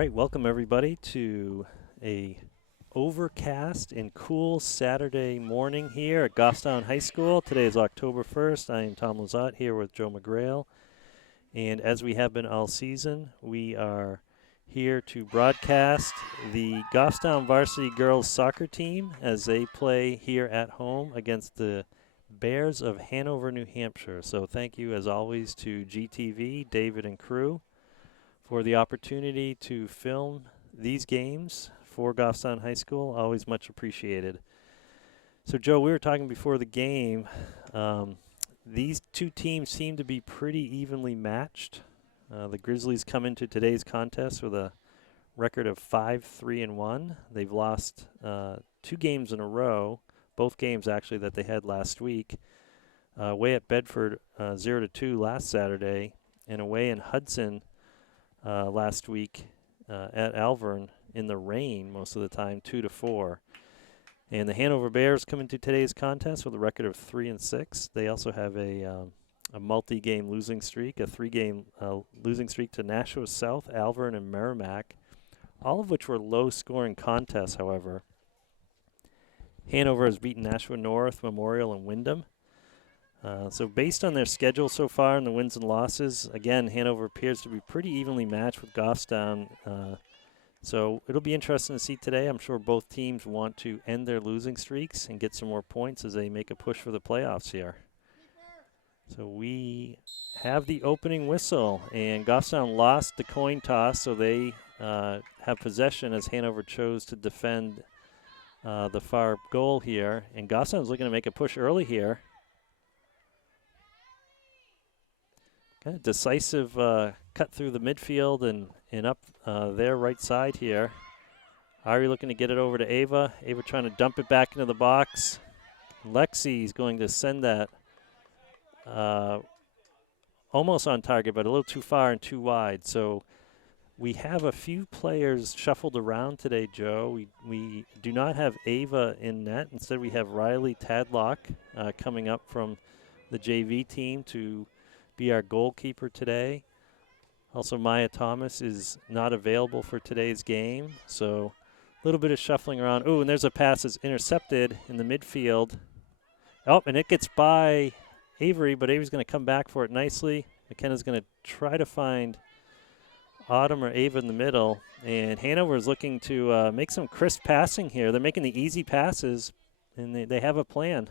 right, welcome everybody to a overcast and cool Saturday morning here at Goffstown High School. Today is October 1st. I am Tom Lazat here with Joe McGrail. And as we have been all season, we are here to broadcast the Goffstown varsity girls soccer team as they play here at home against the Bears of Hanover, New Hampshire. So thank you as always to GTV, David and crew, for the opportunity to film these games for Goffstown High School. Always much appreciated. So, Joe, we were talking before the game. These two teams seem to be pretty evenly matched. The Grizzlies come into today's contest with a record of 5-3-1. They've lost 2 games in a row, both games actually that they had last week. Away at Bedford, 0-2 last Saturday, and away in Hudson last week at Alvern in the rain most of the time, 2-4. And the Hanover Bears come into today's contest with a record of 3-6. They also have a multi-game losing streak, a 3-game losing streak to Nashua South, Alvern, and Merrimack, all of which were low-scoring contests, however. Hanover has beaten Nashua North, Memorial, and Wyndham. So based on their schedule so far and the wins and losses, again, Hanover appears to be pretty evenly matched with Goffstown. So it'll be interesting to see today. I'm sure both teams want to end their losing streaks and get some more points as they make a push for the playoffs here. So we have the opening whistle, and Goffstown lost the coin toss, so they have possession as Hanover chose to defend the far goal here. And Goffstown's looking to make a push early here. Kind of decisive cut through the midfield and up their right side here. Ari looking to get it over to Ava. Ava trying to dump it back into the box. Lexi's going to send that almost on target, but a little too far and too wide. So we have a few players shuffled around today, Joe. We do not have Ava in net. Instead, we have Riley Tadlock coming up from the JV team to be our goalkeeper today. Also, Maya Thomas is not available for today's game, so a little bit of shuffling around. Oh, and there's a pass that's intercepted in the midfield. Oh, and it gets by Avery, but Avery's going to come back for it nicely. McKenna's going to try to find Autumn or Ava in the middle, and Hanover is looking to make some crisp passing here. They're making the easy passes, and they have a plan.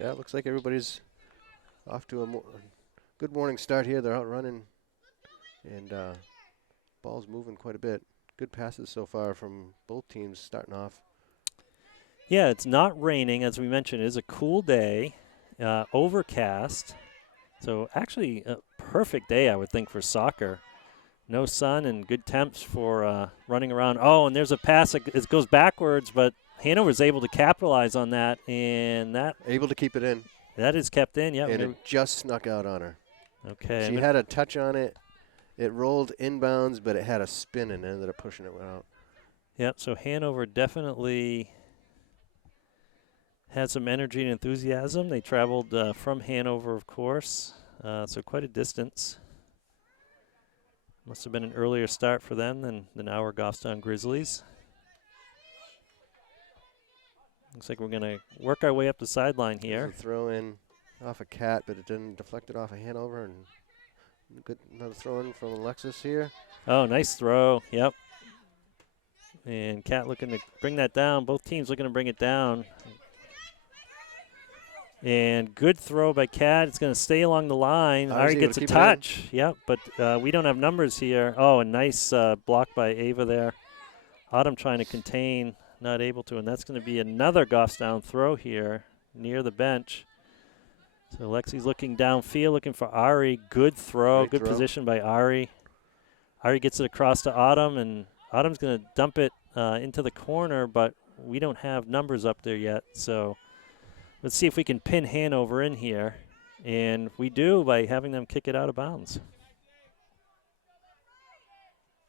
Yeah, it looks like everybody's off to a good morning start here. They're out running, and ball's moving quite a bit. Good passes so far from both teams starting off. Yeah, it's not raining, as we mentioned. It is a cool day, overcast. So actually a perfect day, I would think, for soccer. No sun and good temps for running around. Oh, and there's a pass. It goes backwards, but Hanover's able to capitalize on that, and that able to keep it in. That is kept in, yeah. And it just snuck out on her. Okay. She had a touch on it. It rolled inbounds, but it had a spin and ended up pushing it out. Yep, so Hanover definitely had some energy and enthusiasm. They traveled from Hanover, of course, so quite a distance. Must have been an earlier start for them than our Goffstown Grizzlies. Looks like we're going to work our way up the sideline here. Throw in off a Cat, but it didn't deflect it off of Hanover. And good, another throw in from Alexis here. Oh, nice throw. Yep. And Cat looking to bring that down. Both teams looking to bring it down. And good throw by Cat. It's going to stay along the line. Ari gets a touch. Yep, but we don't have numbers here. Oh, a nice block by Ava there. Autumn trying to contain. Not able to, and that's going to be another Goffstown throw here near the bench. So Lexi's looking downfield, looking for Ari. Good throw, good position by Ari. Ari gets it across to Autumn, and Autumn's going to dump it into the corner, but we don't have numbers up there yet. So let's see if we can pin Hanover in here, and we do by having them kick it out of bounds.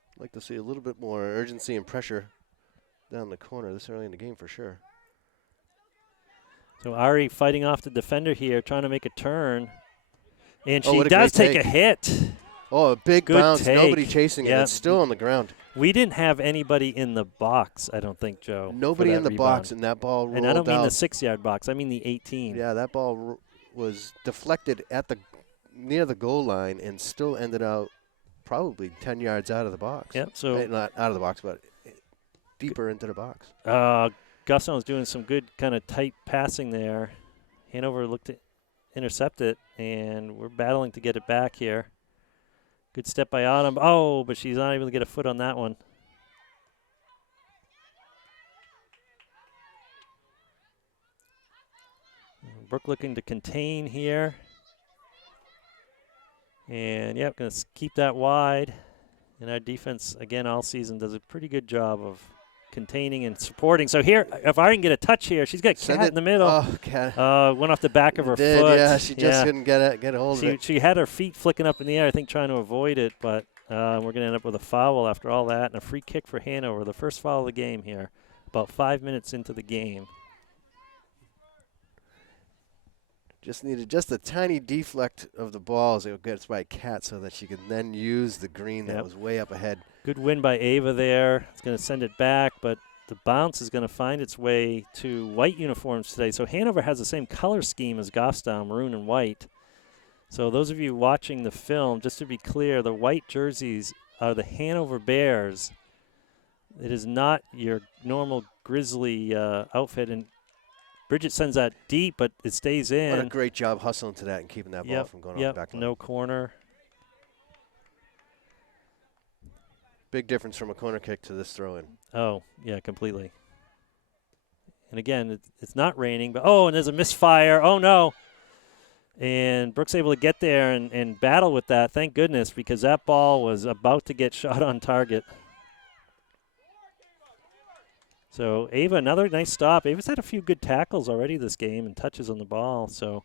I'd like to see a little bit more urgency and pressure down the corner this early in the game for sure. So Ari fighting off the defender here, trying to make a turn. And she does take a hit. Oh, a big Good bounce. Nobody take. chasing it. Yeah. It's still on the ground. We didn't have anybody in the box, I don't think, Joe. Nobody for in that the rebound. box, and that ball rolled out. And I don't mean the 6-yard box. I mean the 18. Yeah, that ball was deflected at the near the goal line and still ended out probably 10 yards out of the box. Yep. So not out of the box, but deeper into the box. Guston was doing some good kind of tight passing there. Hanover looked to intercept it, and we're battling to get it back here. Good step by Autumn. Oh, but she's not able to get a foot on that one. Brooke looking to contain here. And, yep, going to keep that wide. And our defense, again, all season does a pretty good job of containing and supporting. So here, if I can get a touch here, she's got Kat in the middle. Oh, Kat. Went off the back of her did, foot. Yeah, she just couldn't get a hold of it. She had her feet flicking up in the air, I think, trying to avoid it. But we're going to end up with a foul after all that and a free kick for Hanover. The first foul of the game here, about 5 minutes into the game. Just needed just a tiny deflect of the ball as it gets by Kat so that she can then use the green that was way up ahead. Good win by Ava there. It's going to send it back, but the bounce is going to find its way to white uniforms today. So Hanover has the same color scheme as Goffstown, maroon and white. So those of you watching the film, just to be clear, the white jerseys are the Hanover Bears. It is not your normal Grizzly outfit, and Bridget sends that deep, but it stays in. What a great job hustling to that and keeping that ball from going off the back line. No corner. Big difference from a corner kick to this throw-in. Oh, yeah, completely. And again, it's not raining, but and there's a misfire. Oh, no. And Brooke's able to get there and battle with that, thank goodness, because that ball was about to get shot on target. So Ava, another nice stop. Ava's had a few good tackles already this game and touches on the ball. So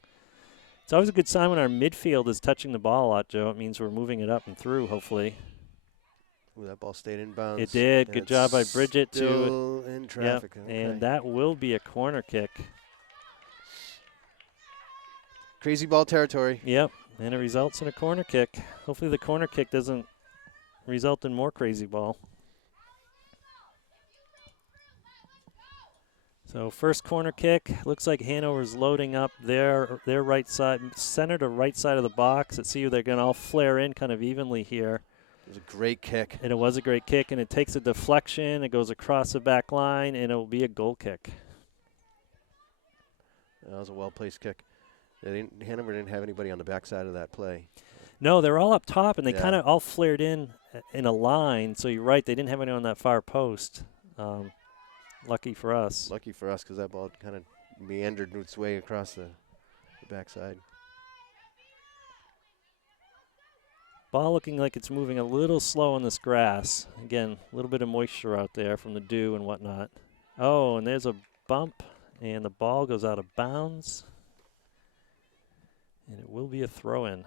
it's always a good sign when our midfield is touching the ball a lot, Joe. It means we're moving it up and through, hopefully. Ooh, that ball stayed in bounds. It did. Good job by Bridget, too. Still in traffic. Yep. Okay. And that will be a corner kick. Crazy ball territory. Yep. And it results in a corner kick. Hopefully the corner kick doesn't result in more crazy ball. So first corner kick, looks like Hanover's loading up their right side, center to right side of the box. Let's see, they're going to all flare in kind of evenly here. It was a great kick. And it was a great kick, and it takes a deflection. It goes across the back line, and it will be a goal kick. That was a well-placed kick. Hanover didn't have anybody on the backside of that play. No, they're all up top, and they kind of all flared in a line. So you're right, they didn't have anyone on that far post. Lucky for us. Lucky for us, because that ball kind of meandered its way across the backside. Ball looking like it's moving a little slow on this grass. Again, a little bit of moisture out there from the dew and whatnot. Oh, and there's a bump, and the ball goes out of bounds. And it will be a throw-in.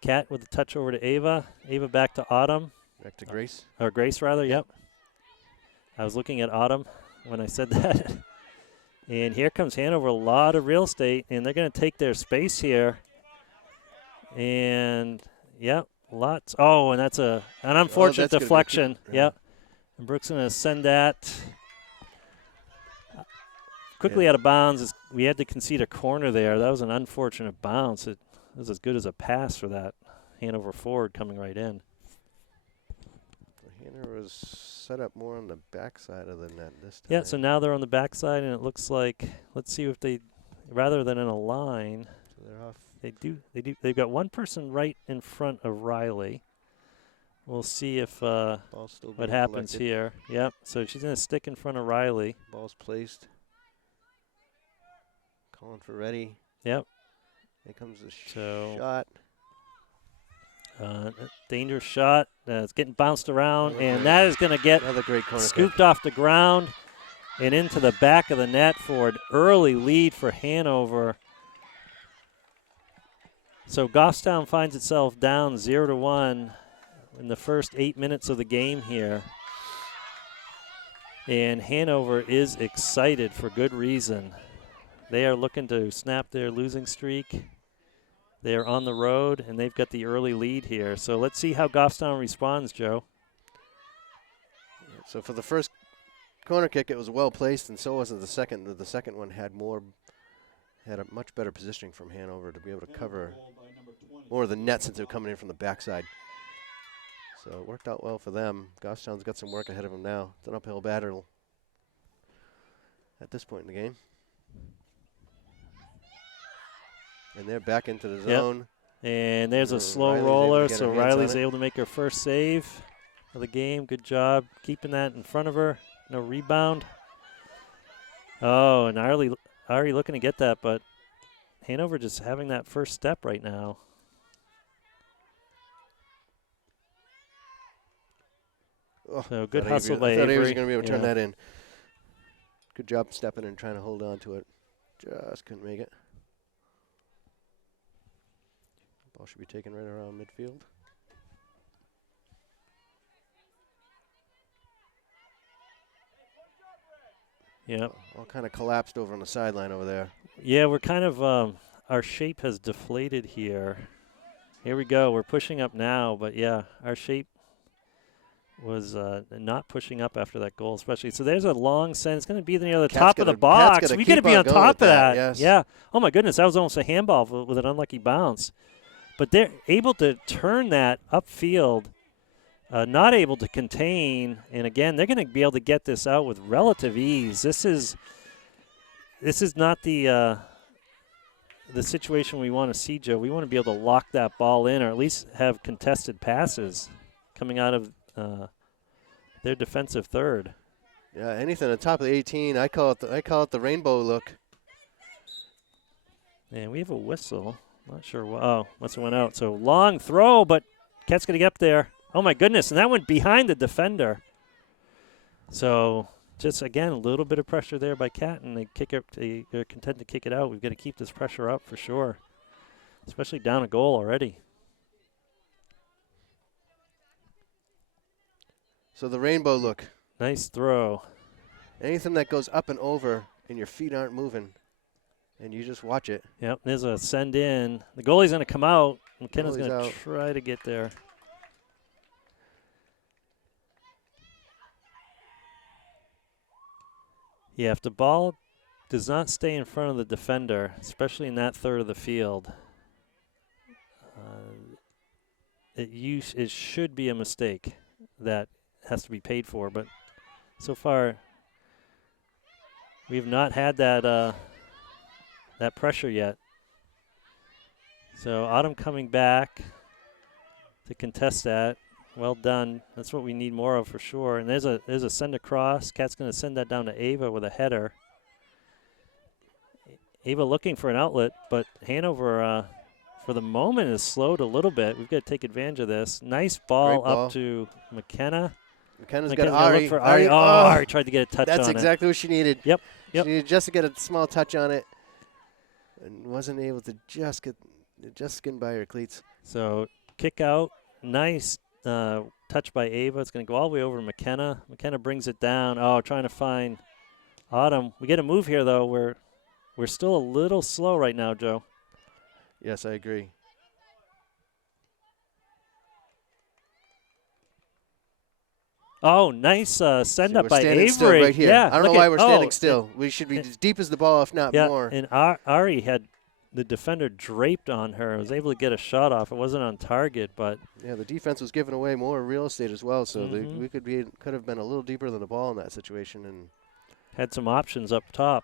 Kat with a touch over to Ava. Ava back to Autumn. Back to Grace. Or Grace, rather, yep. I was looking at Autumn when I said that. And here comes Hanover, a lot of real estate, and they're going to take their space here. And, yep, lots. Oh, and that's an unfortunate deflection. Yep. And Brooke's going to send that quickly out of bounds. We had to concede a corner there. That was an unfortunate bounce. It was as good as a pass for that Hanover forward coming right in. Hanover was set up more on the backside of the net this time. Yeah, so now they're on the backside, and it looks like, let's see if they, rather than in a line, so they're off. They've got one person right in front of Riley. We'll see if what happens here. Yep, so she's going to stick in front of Riley. Ball's placed. Calling for ready. Yep. Here comes the shot. Dangerous shot. It's getting bounced around, and that is going to get another great corner scooped kick off the ground and into the back of the net for an early lead for Hanover. So Goffstown finds itself down 0-1 in the first 8 minutes of the game here. And Hanover is excited for good reason. They are looking to snap their losing streak. They are on the road, and they've got the early lead here. So let's see how Goffstown responds, Joe. So for the first corner kick, it was well placed, and so was the second. The second one had a much better positioning from Hanover to be able to cover more of the net since they were coming in from the backside. So it worked out well for them. Goffstown's got some work ahead of them now. It's an uphill battle at this point in the game. And they're back into the zone. And there's a slow Riley's roller, so Riley's able to make her first save of the game. Good job keeping that in front of her. No rebound. Oh, and Ari looking to get that, but Hanover just having that first step right now. Oh, So good hustle by I thought Avery. he was going to be able to turn that in. Good job stepping and trying to hold on to it. Just couldn't make it. Ball should be taken right around midfield. Yep. All kind of collapsed over on the sideline over there. Yeah, we're kind of, our shape has deflated here. Here we go. We're pushing up now, but yeah, our shape was not pushing up after that goal, especially. So there's a long send. It's going to be near the top of the box. We got to be on top of that. Yes. Yeah. Oh, my goodness. That was almost a handball with an unlucky bounce. But they're able to turn that upfield, not able to contain. And, again, they're going to be able to get this out with relative ease. This is not the situation we want to see, Joe. We want to be able to lock that ball in or at least have contested passes coming out of their defensive third. Yeah, anything at the top of the 18, I call it the rainbow look. And we have a whistle. Not sure. Must have went out. So long throw, but Ket's going to get up there. Oh, my goodness. And that went behind the defender. So just, again, a little bit of pressure there by Cat, and they're content to kick it out. We've got to keep this pressure up for sure, especially down a goal already. So the rainbow look. Nice throw. Anything that goes up and over and your feet aren't moving and you just watch it. Yep, there's a send in. The goalie's going to come out. McKenna's going to out. try to get there. Yeah, if the ball does not stay in front of the defender, especially in that third of the field, it should be a mistake that has to be paid for. But so far, we have not had that pressure yet. So Autumn coming back to contest that. Well done. That's what we need more of for sure. And there's a send across. Cat's going to send that down to Ava with a header. Ava looking for an outlet, but Hanover, for the moment, is slowed a little bit. We've got to take advantage of this. Nice ball up to McKenna. McKenna's got Ari. For Ari. Ari tried to get a touch on it. That's exactly what she needed. Yep. She needed just to get a small touch on it and wasn't able to just skin by her cleats. So kick out. Nice touch by Ava. It's going to go all the way over to McKenna. McKenna brings it down. Oh, trying to find Autumn. We get a move here, though. We're still a little slow right now, Joe. Yes, I agree. Oh, nice send up by Avery. Still right here. Yeah, I don't know why we're standing still. We should be as deep as the ball, if not more. And Ari had the defender draped on her. Was able to get a shot off. It wasn't on target, but yeah, the defense was giving away more real estate as well. So we could have been a little deeper than the ball in that situation and had some options up top.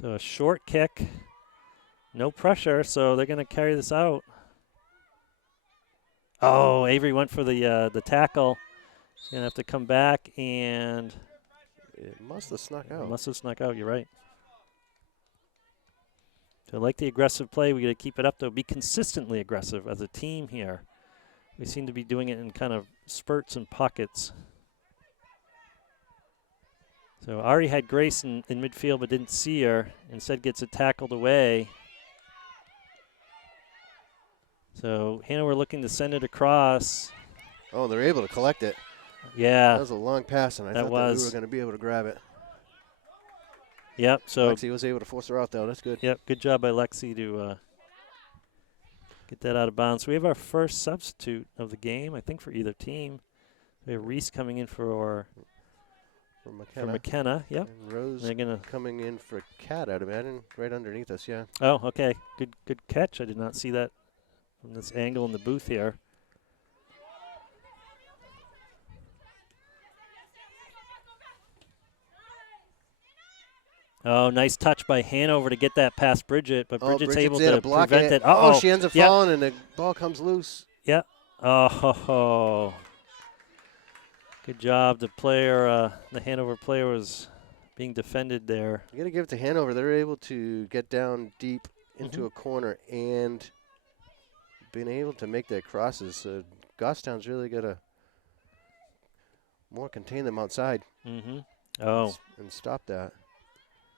So a short kick, no pressure, so they're going to carry this out. Oh, Avery went for the tackle. He's going to have to come back, and it must have snuck out. Must have snuck out, you're right. So I like the aggressive play. We got to keep it up, though. Be consistently aggressive as a team here. We seem to be doing it in kind of spurts and pockets. So Ari had Grace in midfield but didn't see her. Instead gets it tackled away. So Hanover looking to send it across. Oh, they're able to collect it. Yeah, That was a long pass, and I thought that we were going to be able to grab it. Yep. So Lexi was able to force her out, though. That's good. Yep. Good job by Lexi to get that out of bounds. So we have our first substitute of the game, I think, for either team. We have Reese coming in for McKenna. Yep. And Rose they're gonna coming in for Cat, I'd imagine, right underneath us, yeah. Oh, okay. Good catch. I did not see that from this angle in the booth here. Oh, nice touch by Hanover to get that past Bridget, but Bridget's able to prevent it. Oh, she ends up falling, and the ball comes loose. Yep. Oh, good job. The Hanover player was being defended there. You got to give it to Hanover. They're able to get down deep into a corner and being able to make their crosses. So Goffstown's really got to more contain them outside. Oh, and stop that.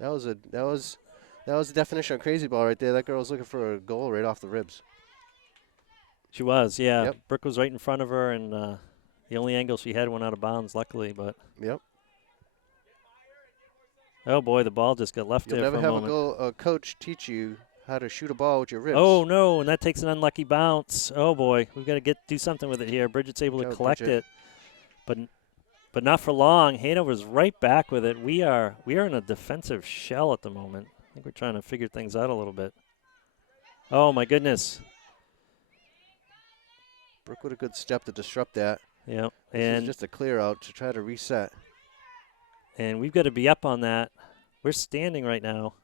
That was the definition of crazy ball right there. That girl was looking for a goal right off the ribs. She was, yeah. Yep. Brooke was right in front of her, and the only angle she had went out of bounds, luckily. But yep. Oh boy, the ball just got left there for a moment. You'll never have a coach teach you how to shoot a ball with your ribs. Oh no, and that takes an unlucky bounce. Oh boy, we've got to do something with it here. Bridget's able to collect it, but not for long. Hanover's right back with it. We are in a defensive shell at the moment. I think we're trying to figure things out a little bit. Oh my goodness. Brooke with a good step to disrupt that. Yeah, this is just a clear out to try to reset. And we've got to be up on that. We're standing right now.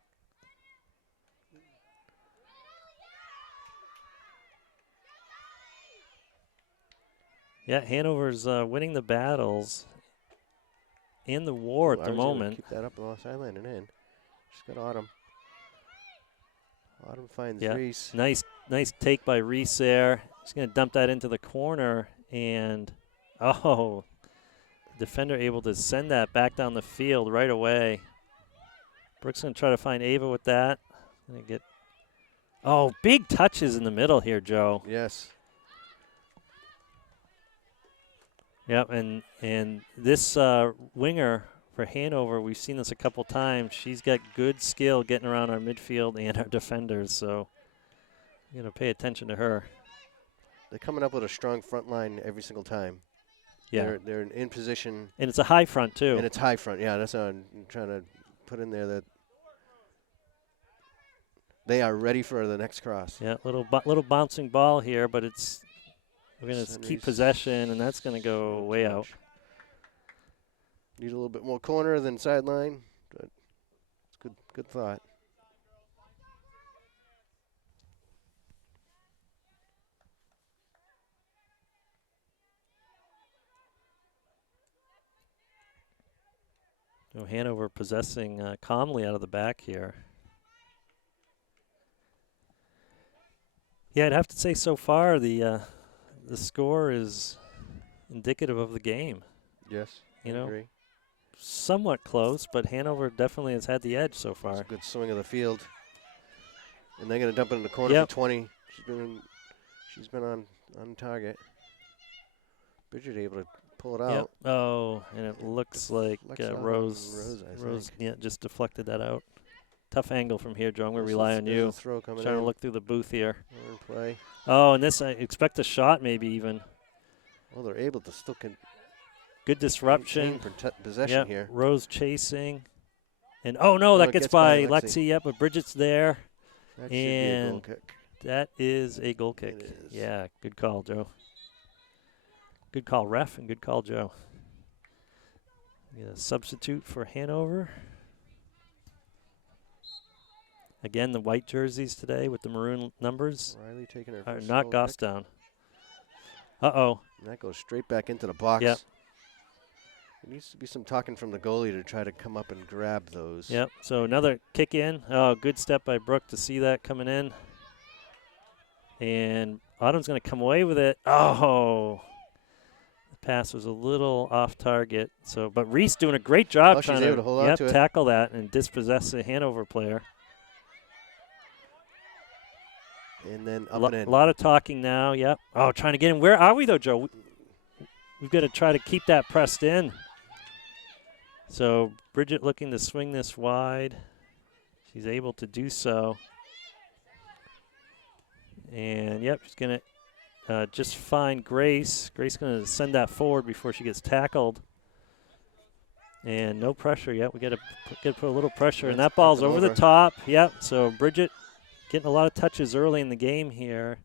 Yeah, Hanover's winning the battles and the war at the moment. Keep that up on the sideline and in. Just got Autumn. Autumn finds Reese. Nice take by Reese there. He's going to dump that into the corner, and defender able to send that back down the field right away. Brooks going to try to find Ava with that. Big touches in the middle here, Joe. Yes. Yep, and this winger for Hanover, we've seen this a couple times. She's got good skill getting around our midfield and our defenders, so you're going to pay attention to her. They're coming up with a strong front line every single time. Yeah. They're in position. And it's a high front, too. And it's high front, yeah. That's what I'm trying to put in there, that they are ready for the next cross. Yeah, little bouncing ball here, but we're going to keep possession, and that's going to go way out. Need a little bit more corner than sideline, but it's good thought. So Hanover possessing calmly out of the back here. Yeah, I'd have to say so far the score is indicative of the game. Yes, I agree. Somewhat close, but Hanover definitely has had the edge so far. That's a good swing of the field. And they're going to dump it in the corner for 20. She's been on target. Bridget able to pull it out. Yep. Oh, and it looks like Rose just deflected that out. Tough angle from here, Joe. I'm going to rely on you. Throw coming trying to look through the booth here. Play. Oh, and this, I expect a shot maybe even. Well, they're able to still good disruption. Possession here. Rose chasing. And, that gets by Lexi. Yep, but Bridget's there. That should be a goal kick. That is a goal kick. It is. Yeah, good call, Joe. Good call, ref, and good call, Joe. Substitute for Hanover. Again, the white jerseys today with the maroon numbers. Riley taking her first not Goffstown. Uh-oh. And that goes straight back into the box. Yep. There needs to be some talking from the goalie to try to come up and grab those. Yep, so another kick in. Oh, good step by Brooke to see that coming in. And Autumn's going to come away with it. Oh, the pass was a little off target. But Reese doing a great job trying to hold on to it. Tackle that and dispossess a Hanover player. And then up and in. A lot of talking now. Yep. Oh, trying to get in. Where are we, though, Joe? We've got to try to keep that pressed in. So Bridget looking to swing this wide. She's able to do so. And, yep, she's going to just find Grace. Grace going to send that forward before she gets tackled. And no pressure yet. We got to put a little pressure. And that ball's over the top. Yep, so Bridget getting a lot of touches early in the game here.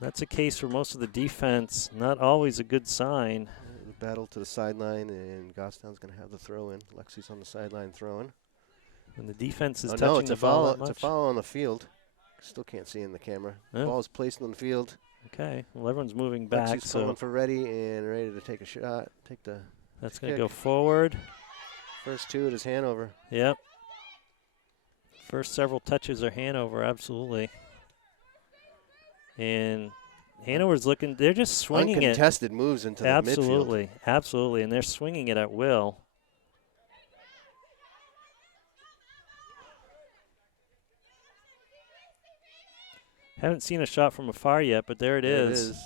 That's a case for most of the defense. Not always a good sign. The battle to the sideline, and Goffstown's going to have the throw in. Lexi's on the sideline throwing. And the defense is touching no, it's the a ball foul. that much. It's a foul on the field. Still can't see in the camera. Oh. The ball is placed on the field. Okay, well, everyone's moving back. Lexi's calling for ready and ready to take a shot. That's going to go forward. First two, it is Hanover. Yep. First several touches are Hanover, absolutely. And Hanover's looking, they're just swinging it. Uncontested moves into the midfield. Absolutely, absolutely, and they're swinging it at will. Haven't seen a shot from afar yet, but there it is.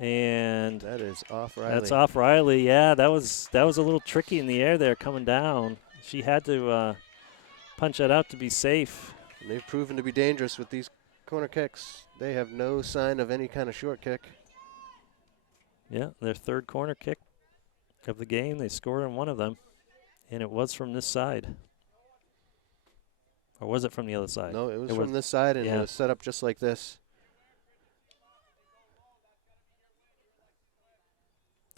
And that is off Riley. That's off Riley. Yeah, that was a little tricky in the air there coming down. She had to punch that out to be safe. And they've proven to be dangerous with these corner kicks. They have no sign of any kind of short kick. Yeah, their third corner kick of the game. They scored on one of them, and it was from this side. Or was it from the other side? No, it was from this side, and yeah. It was set up just like this.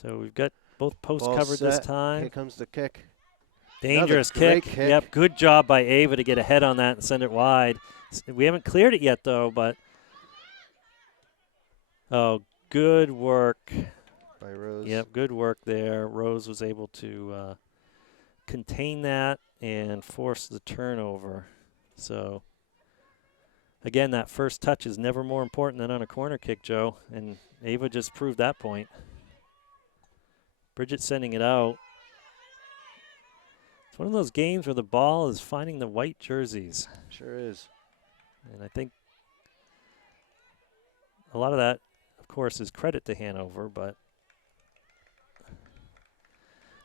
So we've got both posts Ball covered set. this time. Here comes the kick. Dangerous kick. Yep, good job by Ava to get ahead on that and send it wide. We haven't cleared it yet, though, but good work. By Rose. Yep, good work there. Rose was able to contain that and force the turnover. So, again, that first touch is never more important than on a corner kick, Joe, and Ava just proved that point. Bridget sending it out. It's one of those games where the ball is finding the white jerseys. Sure is. And I think a lot of that, of course, is credit to Hanover, but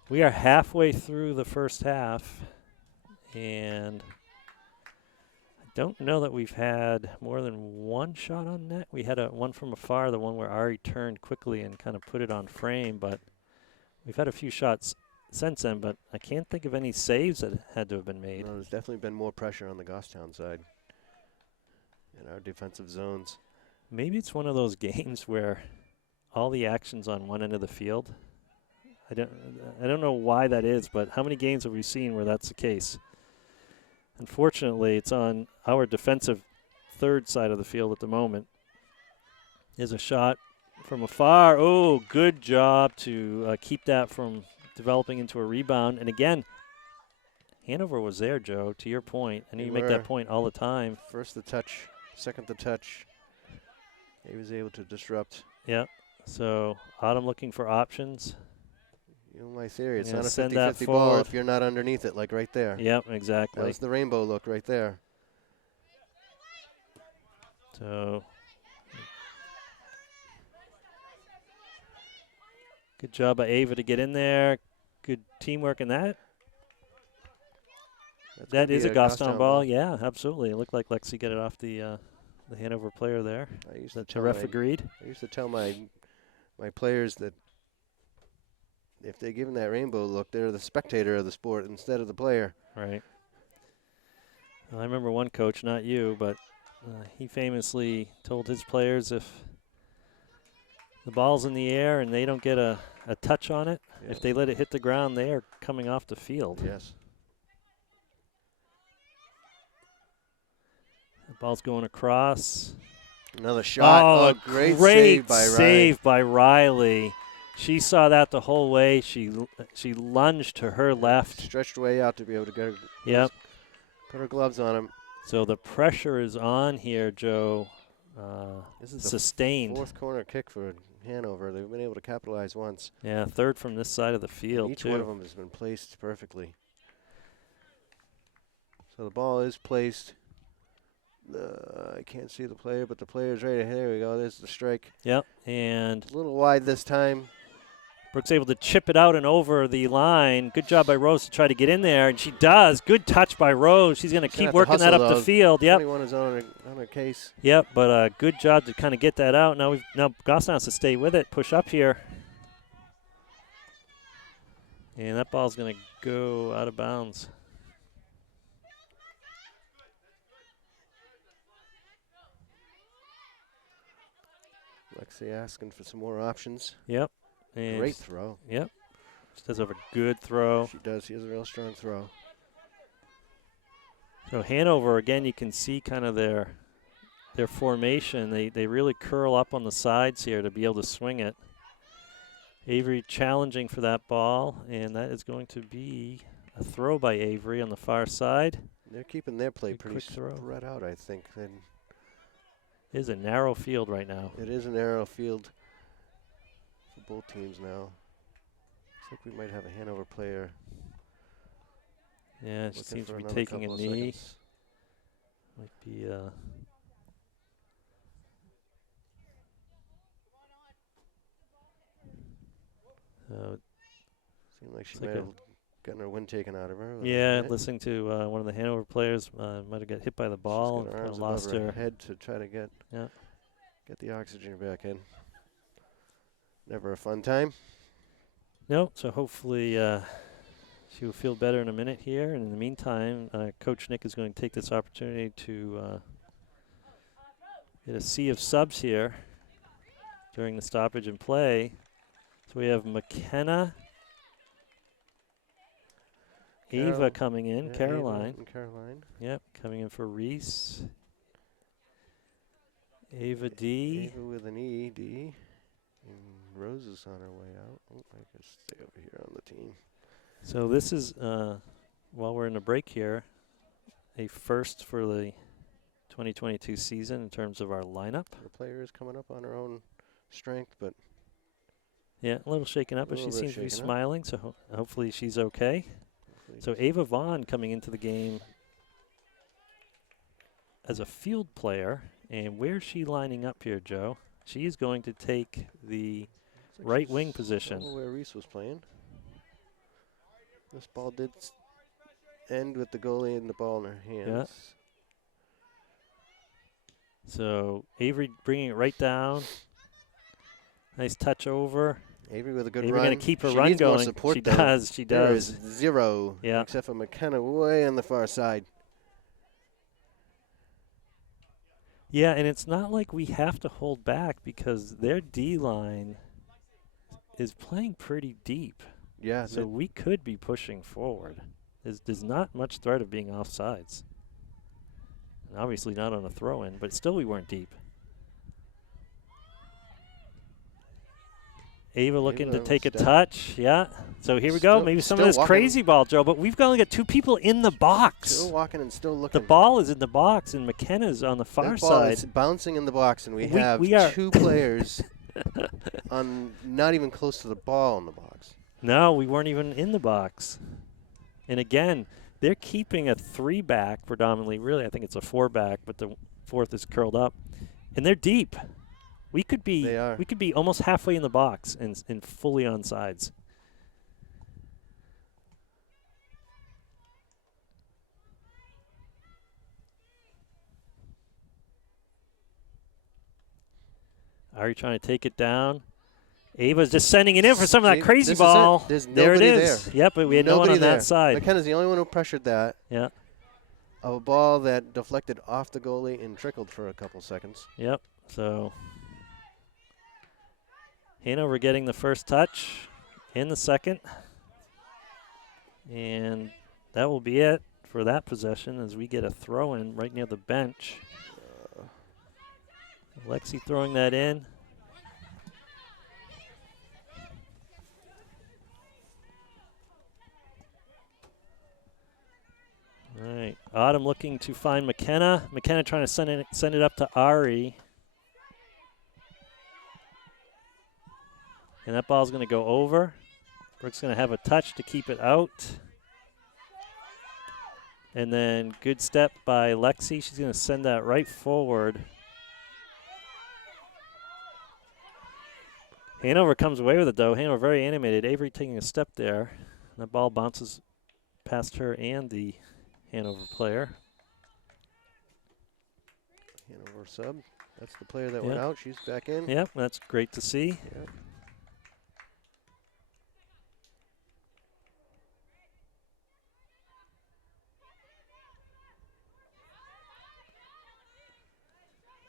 we are halfway through the first half, and I don't know that we've had more than one shot on net. We had one from afar, the one where Ari turned quickly and kind of put it on frame, but we've had a few shots since then, but I can't think of any saves that had to have been made. No, there's definitely been more pressure on the Goffstown side in our defensive zones. Maybe it's one of those games where all the action's on one end of the field. I don't know why that is, but how many games have we seen where that's the case? Unfortunately, it's on our defensive third side of the field at the moment. There's a shot from afar. Oh, good job to keep that from developing into a rebound. And again, Hanover was there, Joe, to your point. I know you make that point all the time. First the touch, second the touch. He was able to disrupt. Yeah. So Autumn looking for options. You know my theory. It's Yeah, not a send 50-50 that ball forward. if you're not underneath it, like right there. Yep, exactly. That was the rainbow look right there. So good job by Ava to get in there. Good teamwork in that. That is a Goffstown ball. Yeah, absolutely. It looked like Lexi got it off the Hanover player there. The ref agreed. I used to tell my players that if they're given that rainbow look, they're the spectator of the sport instead of the player. Right. Well, I remember one coach, not you, but he famously told his players if the ball's in the air and they don't get a touch on it, yes. If they let it hit the ground, they are coming off the field. Yes. The ball's going across. Another shot. Oh, great save by Riley. She saw that the whole way. She lunged to her left. Stretched way out to be able to get Yep. Put her gloves on him. So the pressure is on here, Joe. This is sustained. The fourth corner kick for Hanover. They've been able to capitalize once. Yeah, third from this side of the field, and each one of them has been placed perfectly. So the ball is placed. I can't see the player, but the player's right ahead. There we go. There's the strike. Yep, and A little wide this time. Brooks able to chip it out and over the line. Good job by Rose to try to get in there, and she does. Good touch by Rose. She's going to keep working that up the field. Yep. 21 is on her case. Yep, but good job to kind of get that out. Now Goffstown has to stay with it, push up here. And that ball's going to go out of bounds. Lexi asking for some more options. Yep. And great throw. Yep. She does have a good throw. She does. She has a real strong throw. So Hanover, again, you can see kind of their formation. They really curl up on the sides here to be able to swing it. Avery challenging for that ball, and that is going to be a throw by Avery on the far side. They're keeping their play pretty throw. Spread out, I think. And it is a narrow field right now. it is a narrow field for both teams now. Looks like we might have a Hanover player. Yeah, she seems to be taking a knee. Might be seemed like she might have gotten her wind taken out of her. Yeah, listening to one of the Hanover players might have got hit by the ball and her arms lost above her head to try to get the oxygen back in. Never a fun time. No, so hopefully she will feel better in a minute here. And in the meantime, Coach Nick is going to take this opportunity to get a sea of subs here during the stoppage and play. So we have McKenna, Ava coming in, yeah, Caroline. Caroline. Yep, coming in for Reese. Ava D. Ava with an E, D. And Rose is on her way out. Oh, I can stay over here on the team. So this is, while we're in a break here, a first for the 2022 season in terms of our lineup. The player is coming up on her own strength, but yeah, a little shaken up, but she seems to be smiling, so hopefully she's okay. So Ava Vaughn coming into the game as a field player, and where's she lining up here, Joe? She is going to take the right wing position. Where Reese was playing. This ball did end with the goalie and the ball in her hands. Yeah. So Avery bringing it right down. Nice touch over. Avery with a good Avery run. Going to keep her she run needs going. More support, she though. does. She there does. Is zero. Yeah. Except for McKenna way on the far side. Yeah, and it's not like we have to hold back because their D line is playing pretty deep. Yeah. So we could be pushing forward. There's not much threat of being offsides. And obviously not on a throw-in, but still we weren't deep. Ava looking to take a touch. Yeah. So here we go. Maybe some of this crazy ball, Joe, but we've only got two people in the box. Still walking and still looking. The ball is in the box, and McKenna's on the far that side. Ball is bouncing in the box, and we have two players on not even close to the ball in the box. No, we weren't even in the box. And again, they're keeping a 3-back predominantly. Really, I think it's a 4-back, but the fourth is curled up. And they're deep. We could be almost halfway in the box and fully on sides. Are you trying to take it down? Ava's just sending it in for some of that crazy ball. There it is. There. Yep, but we had no one on that side. McKenna's the only one who pressured that. Yeah. Of a ball that deflected off the goalie and trickled for a couple seconds. Yep. So Hanover getting the first touch in the second. And that will be it for that possession as we get a throw in right near the bench. Lexi throwing that in. All right, Autumn looking to find McKenna. McKenna trying to send it up to Ari. And that ball's going to go over. Brooks going to have a touch to keep it out. And then good step by Lexi. She's going to send that right forward. Hanover comes away with it, though. Hanover very animated. Avery taking a step there. That ball bounces past her and the Hanover player. Hanover sub. That's the player that went out. She's back in. Yep, that's great to see. Yep.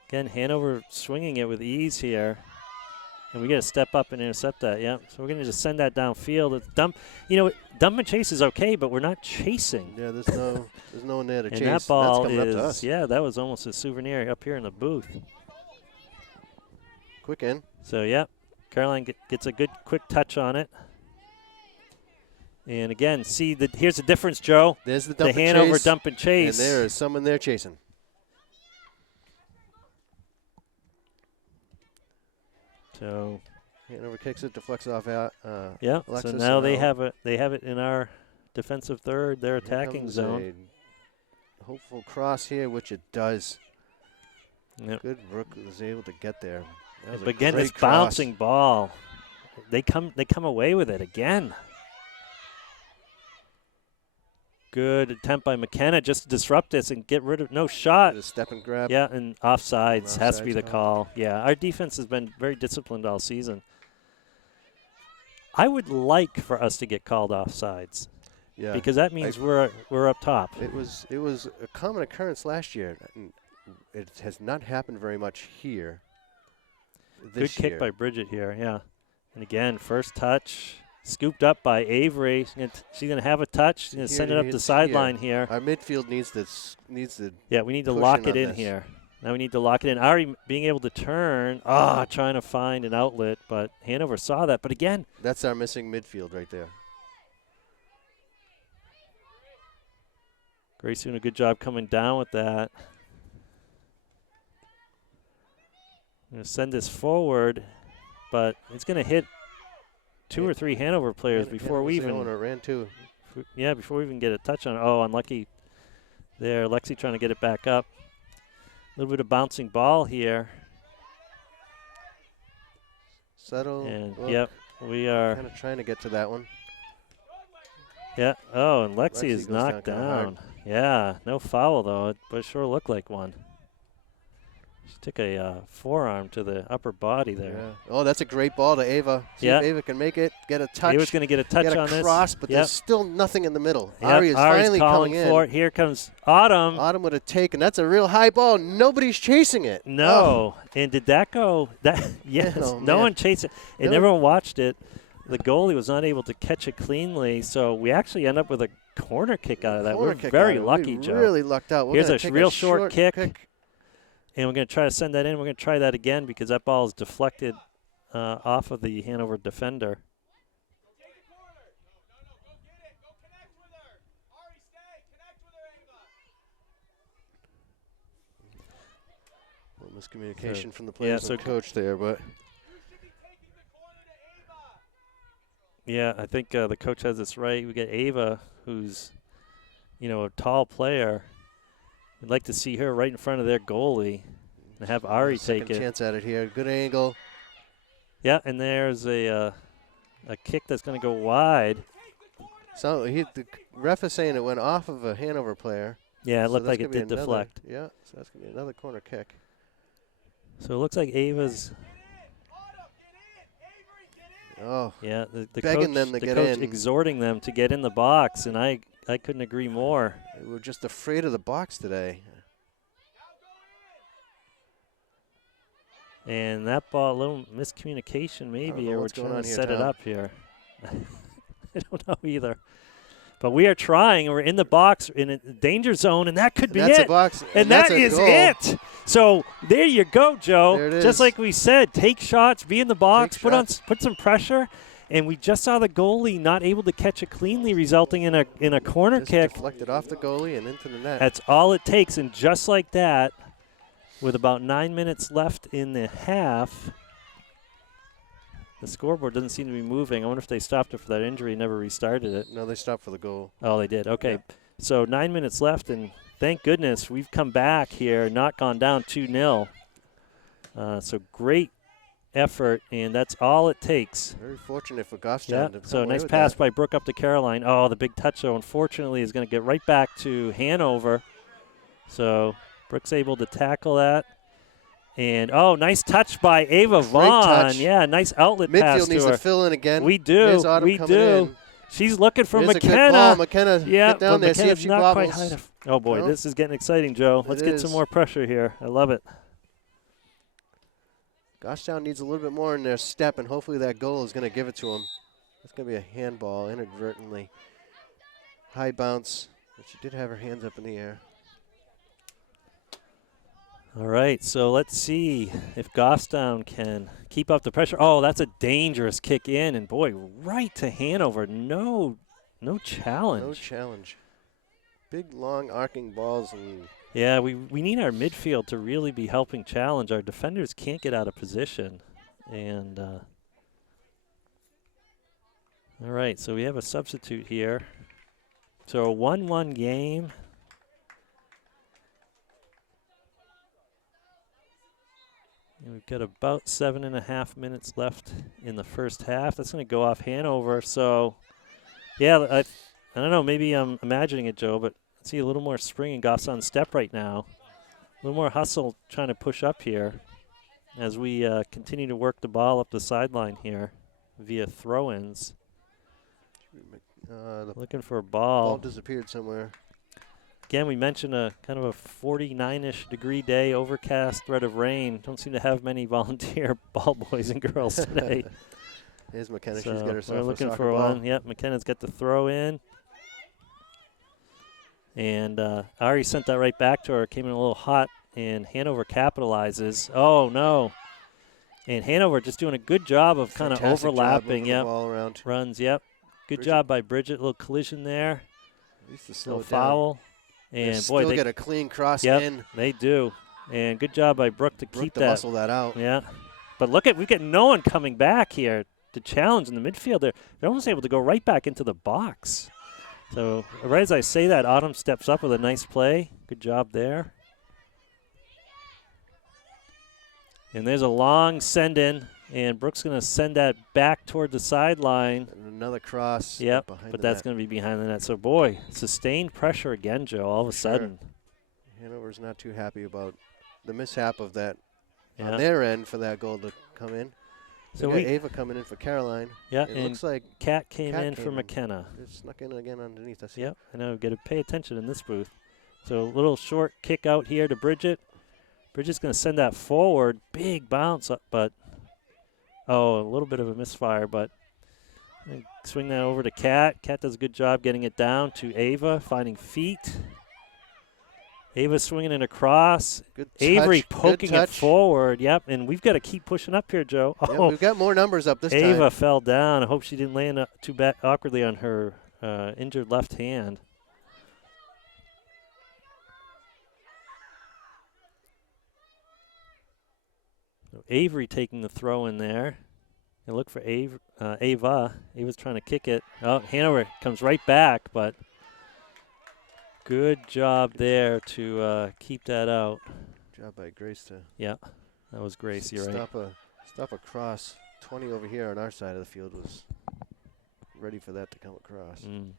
Again, Hanover swinging it with ease here. And we got to step up and intercept that, yeah. So we're going to just send that downfield. It's dump and chase is okay, but we're not chasing. Yeah, there's no one there to chase. And that ball That's coming is, up to us. yeah, that was almost a souvenir up here in the booth. Quick in. So, yeah, Caroline gets a good quick touch on it. And again, here's the difference, Joe. There's the dump and chase. The Hanover dump and chase. And there is someone there chasing. So Hanover kicks it, deflects off out. Yeah. Alexis, so now they have it in our defensive third, their attacking zone. A hopeful cross here, which it does. Yep. Good. Rook was able to get there. But again, great this cross. bouncing ball, they come away with it again. Good attempt by McKenna just to disrupt this and get rid of no shot. A step and grab. Yeah, and offsides has to be the call. call. Yeah, our defense has been very disciplined all season. I would like for us to get called offsides. Yeah. Because that means we're up top. It was a common occurrence last year. It has not happened very much here. Good kick by Bridget here, yeah. And again, first touch. Scooped up by Avery. She's going to have a touch. She's going to send it up the sideline here. Our midfield needs to. Yeah, we need to lock it in here. Now we need to lock it in. Ari being able to turn. Trying to find an outlet, but Hanover saw that. But again, that's our missing midfield right there. Grace doing a good job coming down with that. I'm going to send this forward, but it's going to hit two or three Hanover players before we even before we even get a touch on it. Oh, unlucky there. Lexi trying to get it back up. A little bit of bouncing ball here. Settle. And yep, we are kind of trying to get to that one. Yeah. Oh, and Lexi is knocked down. Yeah, no foul though, but it sure looked like one. She took a forearm to the upper body there. Yeah. Oh, that's a great ball to Ava. See if Ava can make it, get a touch. Ava's going to get a touch on this. Get a cross, but there's still nothing in the middle. Yep. Ari is finally calling coming for in. it. Here comes Autumn. Autumn with a take, and that's a real high ball. Nobody's chasing it. No. Oh. And did that go? Yes. No one chased it. And everyone watched it. The goalie was not able to catch it cleanly, so we actually end up with a corner kick out of that. We're very lucky, Joe. Really lucked out. Here's a real short kick. And we're going to try to send that in. We're going to try that again because that ball is deflected off of the Hanover defender. Miscommunication from the players and coach there, but yeah, I think the coach has this right. We got Ava, who's a tall player. We'd like to see her right in front of their goalie and have Ari take it. Second chance at it here. Good angle. Yeah, and there's a kick that's going to go wide. So the ref is saying it went off of a Hanover player. Yeah, it looked like it did deflect. Yeah, so that's going to be another corner kick. So it looks like Ava's. Oh, yeah, the begging coach, them to get in, exhorting them to get in the box, and I couldn't agree more. We're just afraid of the box today. And that ball, a little miscommunication maybe, or we're trying to set it up here. I don't know either. But we are trying, and we're in the box in a danger zone, and that could be it. And that is it. So there you go, Joe. There it is. Just like we said, take shots, be in the box, put some pressure. And we just saw the goalie not able to catch it cleanly, resulting in a corner kick. Deflected off the goalie and into the net. That's all it takes, and just like that, with about 9 minutes left in the half, the scoreboard doesn't seem to be moving. I wonder if they stopped it for that injury and never restarted it. No, they stopped for the goal. Oh, they did. Okay. Yeah. So 9 minutes left, and thank goodness we've come back here, not gone down 2-0. So great effort, and that's all it takes. Very fortunate for Goffstown Yeah, to come so away nice with pass that. by Brooke up to Caroline. Oh, the big touch, though, unfortunately, is going to get right back to Hanover. So Brooke's able to tackle that. And, oh, nice touch by Ava Great Vaughn. touch. Yeah, nice outlet pass Midfield to needs her. to fill in again. We do. Here's Autumn We coming do. in. She's looking for Here's a good ball. McKenna. McKenna, Yeah, get down but there, see if McKenna's she not quite bobbles. high enough. Oh, boy, No. this is getting exciting, Joe. Let's It get some is. more pressure here. I love it. Goffstown needs a little bit more in their step, and hopefully that goal is going to give it to them. That's going to be a handball inadvertently. High bounce, but she did have her hands up in the air. All right, so let's see if Goffstown can keep up the pressure. Oh, that's a dangerous kick in, and boy, right to Hanover. No challenge. No challenge. Big, long, arcing balls, and Yeah, we need our midfield to really be helping challenge. Our defenders can't get out of position. And all right, so we have a substitute here. So a 1-1 game. And we've got about 7.5 minutes left in the first half. That's going to go off Hanover. So, yeah, I don't know. Maybe I'm imagining it, Joe, but I see a little more spring in Goffstown's step right now. A little more hustle trying to push up here as we continue to work the ball up the sideline here via throw-ins. the Looking for a ball ball. disappeared somewhere. Again, we mentioned a kind of a 49-ish degree day, overcast, threat of rain. Don't seem to have many volunteer ball boys and girls today. Here's McKenna. So She's got herself we're a looking soccer for ball. one. Yep, McKenna's got the throw in. And Ari sent that right back to her. Came in a little hot, and Hanover capitalizes. Oh, no. And Hanover just doing a good job of kind of Fantastic job overlapping. moving Yep, the ball around. runs. Yep. Good Bridget. job by Bridget. Little collision there. At least to slow Little it down. foul. They And still boy, they get a clean cross Yep. in. They do. And good job by Brooke to Brooke keep to that. muscle that out. Yeah. But look at, we get no one coming back here to challenge in the midfield. They're almost able to go right back into the box. So right as I say that, Autumn steps up with a nice play. Good job there. And there's a long send in, and Brooke's going to send that back toward the sideline. And another cross. Yep, behind but the that's net. going to be behind the net. So, boy, sustained pressure again, Joe, all of a Sure. sudden. Hanover's not too happy about the mishap of that Yeah. on their end for that goal to come in. So we we, got Ava coming in for Caroline. yeah, It and looks like Kat came Kat in came for in. McKenna. it snuck in again underneath. I see. Yep, I know. Got to pay attention in this booth. So a little short kick out here to Bridget. Bridget's going to send that forward. Big bounce up, but a little bit of a misfire. But swing that over to Kat. Kat does a good job getting it down to Ava, finding feet. Ava swinging it across. Good touch. Avery good poking it touch. forward. Yep, and we've got to keep pushing up here, Joe. Yeah, Oh, we've got more numbers up this Ava time. fell down. I hope she didn't land too awkwardly on her injured left hand. So Avery taking the throw in there. And look for Ava. Ava's trying to kick it. Oh, Hanover comes right back, but good job there to keep that out. Job by Grace to Yeah, that was Grace. You're right. stop a cross. 20 over here on our side of the field was ready for that to come across. Mm.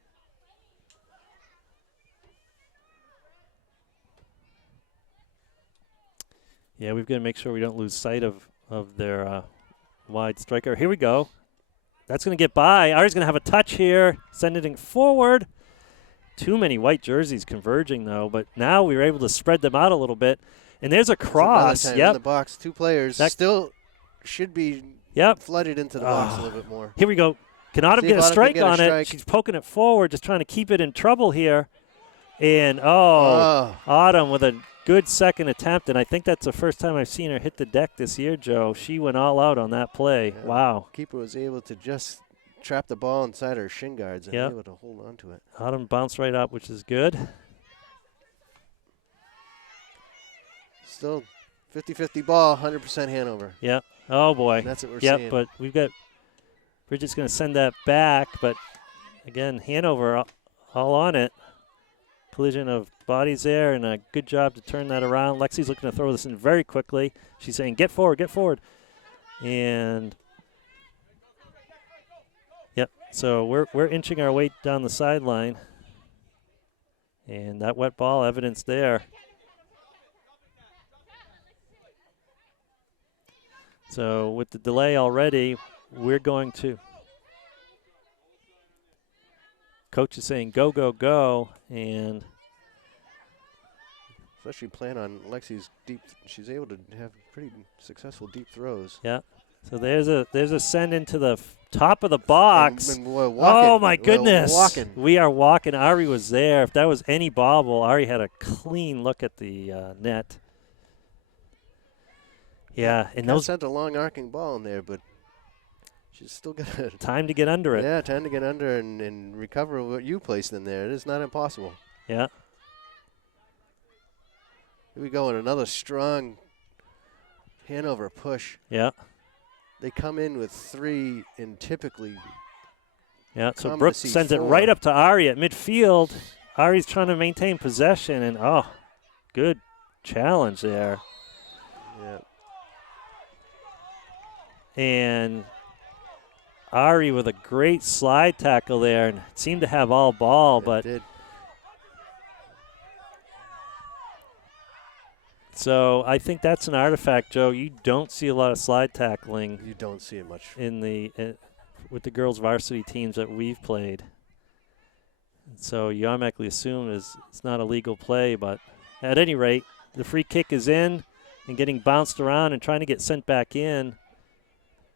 Yeah, we've got to make sure we don't lose sight of their wide striker. Here we go. That's going to get by. Ari's going to have a touch here. Send it in forward. Too many white jerseys converging, though. But now we were able to spread them out a little bit. And there's a cross. In Yep. the box. Two players That- still should be Yep. flooded into the box a little bit more. Here we go. Can Autumn See get if a Autumn can strike get a on it? strike. She's poking it forward, just trying to keep it in trouble here. And, Autumn with a good second attempt, and I think that's the first time I've seen her hit the deck this year, Joe. She went all out on that play. Yeah. Wow. Keeper was able to just trap the ball inside her shin guards and Yep. able to hold on to it. Autumn bounced right up, which is good. Still 50-50 ball, 100% Hanover. Yep. Oh, boy. And that's what we're Yep, seeing. but we've got Bridget's going to send that back, but again, Hanover all on it. collision of bodies there, and a good job to turn that around. Lexi's looking to throw this in very quickly. She's saying, get forward, get forward. And, yep, so we're inching our way down the sideline. And that wet ball evidence there. So with the delay already, we're going to. Coach is saying go, go, go, and especially playing on Lexi's deep. She's able to have pretty successful deep throws. yeah. So there's a send into the top of the box. And we're walking. Oh my goodness! We're walking. We are walking. Ari was there. If that was any bobble, Ari had a clean look at the net. Yeah, and those sent a long arcing ball in there, but she's still got time to get under it. Yeah, time to get under and recover what you placed in there. It is not impossible. Yeah. Here we go in another strong Hanover push. Yeah. They come in with 3 and typically. Yeah, so Brooks sends it right up to Ari at midfield. Ari's trying to maintain possession, and oh, good challenge there. Yeah. And Ari with a great slide tackle there, and seemed to have all ball, but did. So I think that's an artifact, Joe. You don't see a lot of slide tackling. You don't see it much in the with the girls' varsity teams that we've played. And so you automatically assume it's not a legal play, but at any rate, the free kick is in and getting bounced around and trying to get sent back in.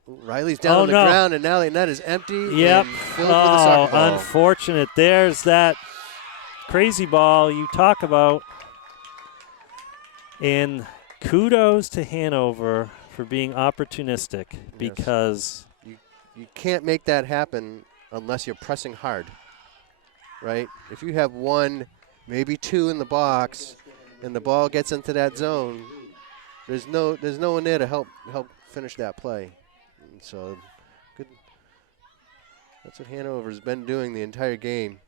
Riley's down on the ground, and now the net is empty. Yep. And filled with a soccer ball. Unfortunate. There's that crazy ball you talk about. And kudos to Hanover for being opportunistic, because you can't make that happen unless you're pressing hard, right? If you have 1, maybe 2 in the box, and the ball gets into that zone, there's no one there to help finish that play. And so good. That's what Hanover's been doing the entire game.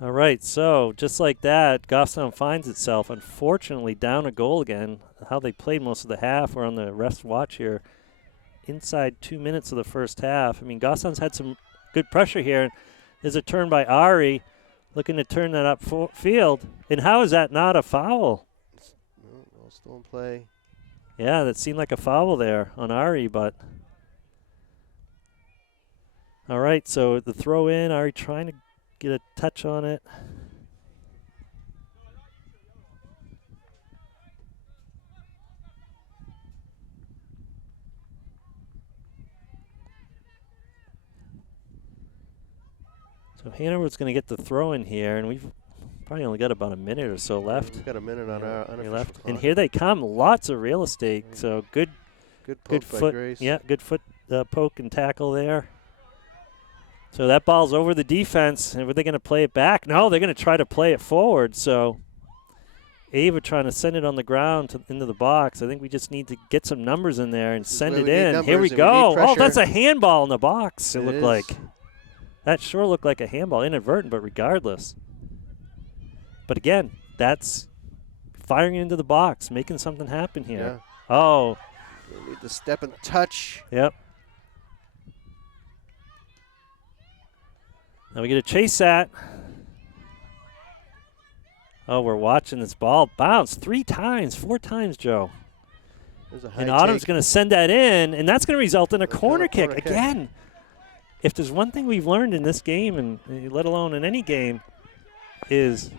All right, so just like that, Goffstown finds itself, unfortunately, down a goal again. How they played most of the half. We're on the rest watch here. Inside 2 minutes of the first half. I mean, Goffstown's had some good pressure here. There's a turn by Ari, looking to turn that up field. And how is that not a foul? Well, still in play. Yeah, that seemed like a foul there on Ari, but. All right, so the throw in, Ari trying to get a touch on it. So Hanover's going to get the throw in here, and we've probably only got about a minute or so left. We've got a minute on our unofficial left. clock. And here they come, lots of real estate. So good foot. Grace. Yeah, good foot poke and tackle there. So that ball's over the defense, and were they going to play it back? No, they're going to try to play it forward. So Ava trying to send it on the ground into the box. I think we just need to get some numbers in there and send it in. Here we go. Oh, that's a handball in the box, it looked like. That sure looked like a handball, inadvertent, but regardless. But again, that's firing into the box, making something happen here. Yeah. Oh. We need to step and touch. Yep. Now we get to chase that. Oh, we're watching this ball bounce 4 times, Joe. And Autumn's going to send that in, and that's going to result in a corner kick. Again, if there's one thing we've learned in this game, and let alone in any game, is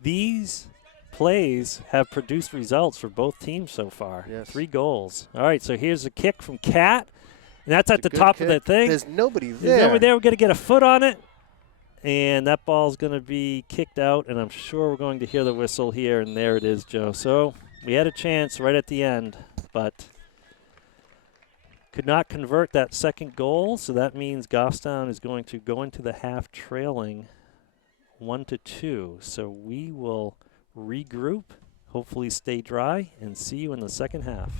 these plays have produced results for both teams so far. Yes. 3 goals. All right, so here's a kick from Kat. And that's at the top of that thing. There's nobody there. There's nobody there. We're going to get a foot on it. And that ball's going to be kicked out, and I'm sure we're going to hear the whistle here. And there it is, Joe. So we had a chance right at the end, but could not convert that second goal. So that means Goffstown is going to go into the half trailing 1-2. So we will regroup. hopefully stay dry, and see you in the second half.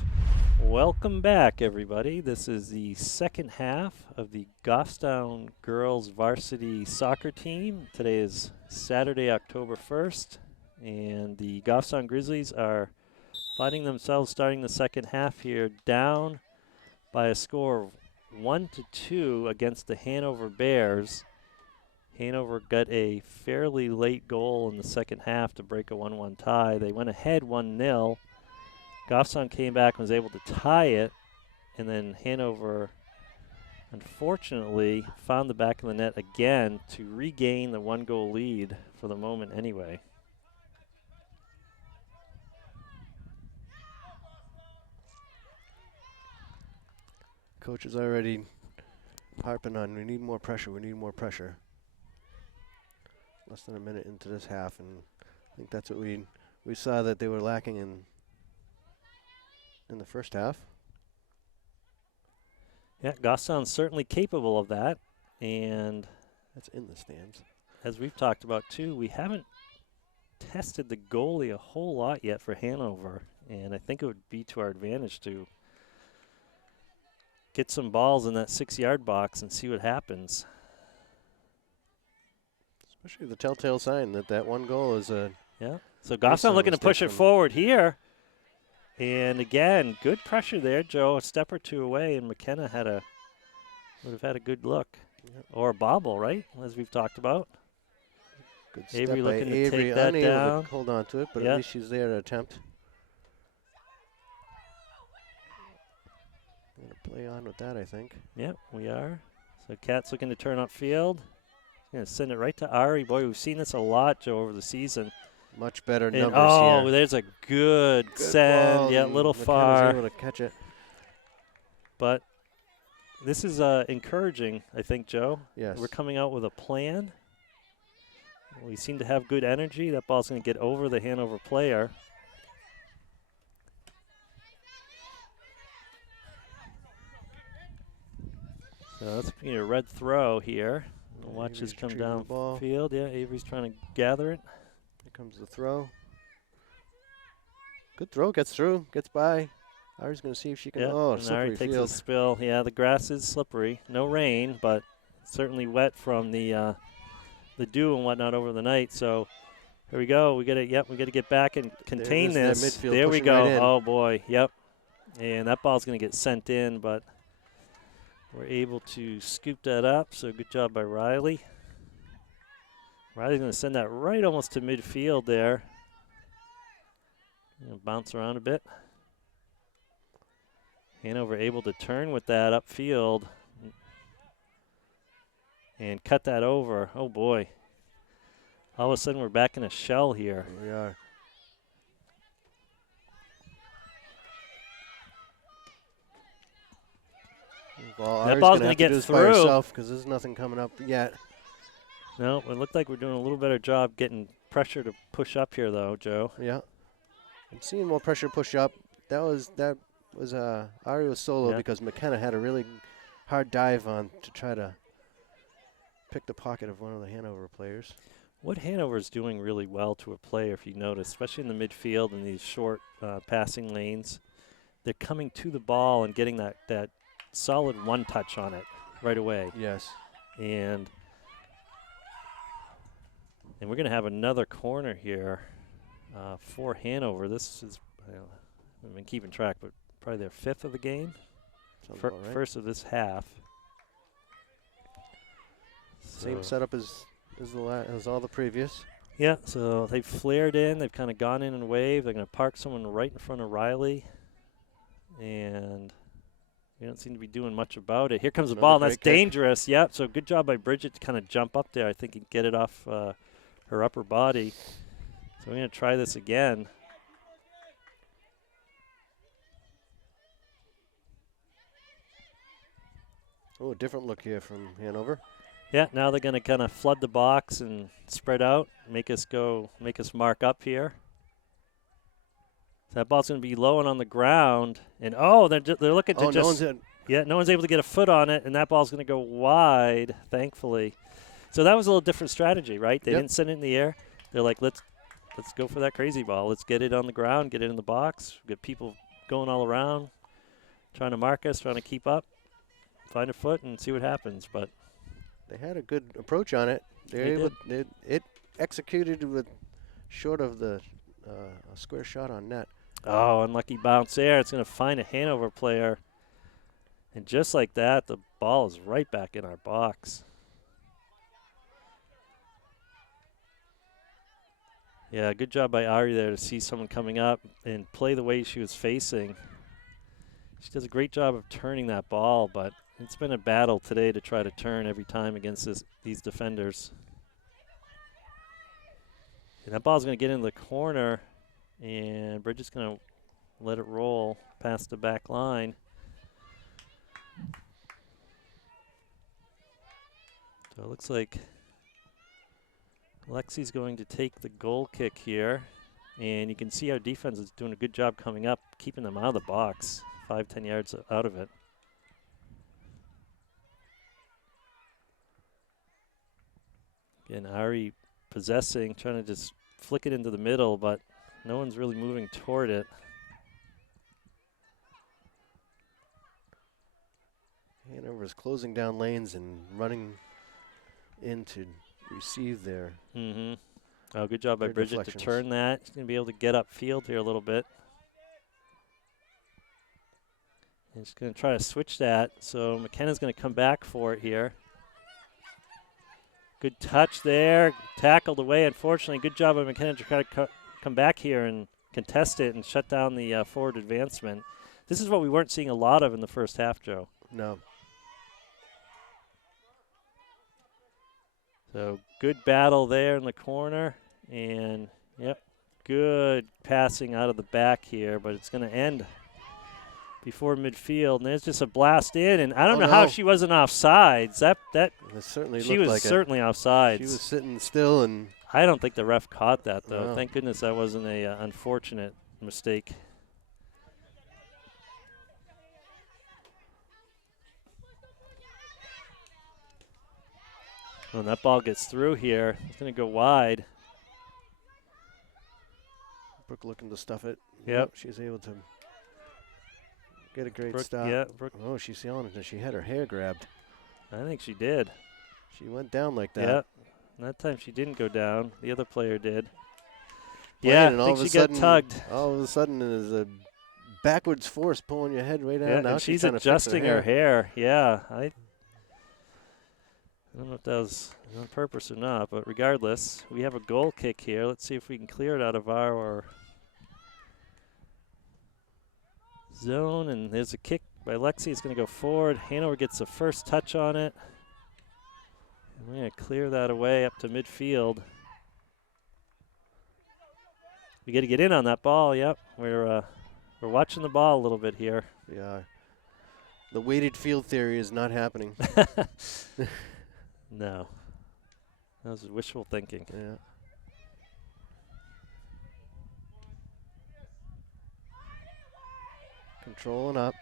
Welcome back, everybody. This is the second half of the Goffstown girls varsity soccer team. Today is Saturday, October 1st, and the Goffstown Grizzlies are finding themselves starting the second half here down by a score of 1-2 against the Hanover Bears. Hanover got a fairly late goal in the second half to break a 1-1 tie. They went ahead 1-0. Goffstown came back and was able to tie it, and then Hanover unfortunately found the back of the net again to regain the 1-goal lead for the moment anyway. Coach is already harping on, we need more pressure, we need more pressure. Less than a minute into this half, and I think that's what we saw that they were lacking in the first half. Yeah, Goffstown's certainly capable of that, and That's in the stands. as we've talked about too, we haven't tested the goalie a whole lot yet for Hanover, and I think it would be to our advantage to get some balls in that 6-yard box and see what happens. Especially the telltale sign that one goal is a Yeah. So Based Goffstown on looking to push it mistakes from- forward here. And again, good pressure there, Joe. A step or two away, and McKenna would have had a good look. Yep. Or a bobble, right? As we've talked about. good Avery step by looking to Avery, take that unable down. to hold on to it, but Yeah. at least she's there to attempt. I'm going to play on with that, I think. Yep, we are. So Kat's looking to turn upfield. Going to send it right to Ari. Boy, we've seen this a lot, Joe, over the season. Much better And numbers oh, here. there's a good send. ball, Yeah, a and little McKenna's far. able to catch it. But this is encouraging, I think, Joe. Yes. We're coming out with a plan. We seem to have good energy. That ball's going to get over the Hanover player. So that's a red throw here. Watch this Avery's come retrieving the down ball. field. Yeah, Avery's trying to gather it. Here comes the throw. Good throw, gets through, gets by. Ari's going to see if she can. Yeah, Oh, and slippery Ari takes field. a spill. Yeah, the grass is slippery. No rain, but certainly wet from the dew and whatnot over the night. So here we go. We got to we got to get back and contain There it is, this. their midfield There we pushing go. right in. Oh boy. Yep. And that ball's going to get sent in, but we're able to scoop that up. So good job by Riley. Riley's going to send that right almost to midfield there. Bounce around a bit. Hanover able to turn with that upfield and cut that over. Oh boy. All of a sudden we're back in a shell here. Here we are. Ball. That Ari's ball's gonna gonna have to get do this by through. herself because there's nothing coming up yet. No, it looked like we're doing a little better job getting pressure to push up here though, Joe. Yeah. I'm seeing more pressure push up. That was Ari was solo Yeah. because McKenna had a really hard dive on to try to pick the pocket of one of the Hanover players. What Hanover's doing really well to a player, if you notice, especially in the midfield in these short passing lanes, they're coming to the ball and getting that solid one touch on it right away. Yes. And we're going to have another corner here for Hanover. This is, I've been keeping track, but probably their fifth of the game. Sounds about right. First of this half. Same So- setup as all the previous. Yeah, so they've flared in. They've kind of gone in and waved. They're going to park someone right in front of Riley. And we don't seem to be doing much about it. Here comes the Another ball, and that's great kick. dangerous. Yep, so good job by Bridget to kind of jump up there. I think and get it off her upper body. So we're going to try this again. Oh, a different look here from Hanover. Yeah, now they're going to kind of flood the box and spread out, make us mark up here. So that ball's going to be low and on the ground, and they're looking to Oh, no one's just in. no one's able to get a foot on it, and that ball's going to go wide, thankfully. So that was a little different strategy, right? They Yep. didn't send it in the air. They're like, let's let's go for that crazy ball. Let's get it on the ground, get it in the box, get people going all around, trying to mark us, trying to keep up, find a foot and see what happens. But they had a good approach on it. It executed with short of the a square shot on net. oh, unlucky bounce there. It's going to find a Hanover player. And just like that, the ball is right back in our box. Yeah, good job by Ari there to see someone coming up and play the way she was facing. She does a great job of turning that ball, but it's been a battle today to try to turn every time against these defenders. And that ball's going to get into the corner, and Bridget's going to let it roll past the back line. So it looks like Lexi's going to take the goal kick here, and you can see our defense is doing a good job coming up, keeping them out of the box, 5-10 yards out of it. Again, Ari possessing, trying to just flick it into the middle, but no one's really moving toward it. Hanover's closing down lanes and running in to receive there. Mm-hmm. Oh, good job by Their Bridget to deflections. turn that. She's going to be able to get upfield here a little bit. And she's going to try to switch that. So McKenna's going to come back for it here. Good touch there. Tackled away, unfortunately. Good job by McKenna to try to come back here and contest it and shut down the forward advancement. This is what we weren't seeing a lot of in the first half, Joe. No. So good battle there in the corner. And, yep, good passing out of the back here, but it's going to end before midfield. And there's just a blast in, and I don't know how she wasn't offsides. It certainly She looked was like certainly offsides. She was sitting still, and I don't think the ref caught that, though. No. Thank goodness that wasn't a unfortunate mistake. When that ball gets through here, it's going to go wide. Brooke looking to stuff it. Yep. She's able to get a great Brooke, stop. yeah, Brooke. Oh, she's yelling that she had her hair grabbed. I think she did. She went down like that. Yep. That time she didn't go down. The other player did. Playing, Yeah, and I all think of a she got sudden, tugged. All of a sudden, there's a backwards force pulling your head way down. Yeah, Now and she's trying to fix adjusting her hair. Yeah, I don't know if that was on purpose or not, but regardless, we have a goal kick here. Let's see if we can clear it out of our zone. And there's a kick by Lexi. It's going to go forward. Hanover gets the first touch on it. And we're going to clear that away up to midfield. We got to get in on that ball. Yep, we're watching the ball a little bit here. Yeah. The weighted field theory is not happening. No, that was wishful thinking. Yeah. Controlling up.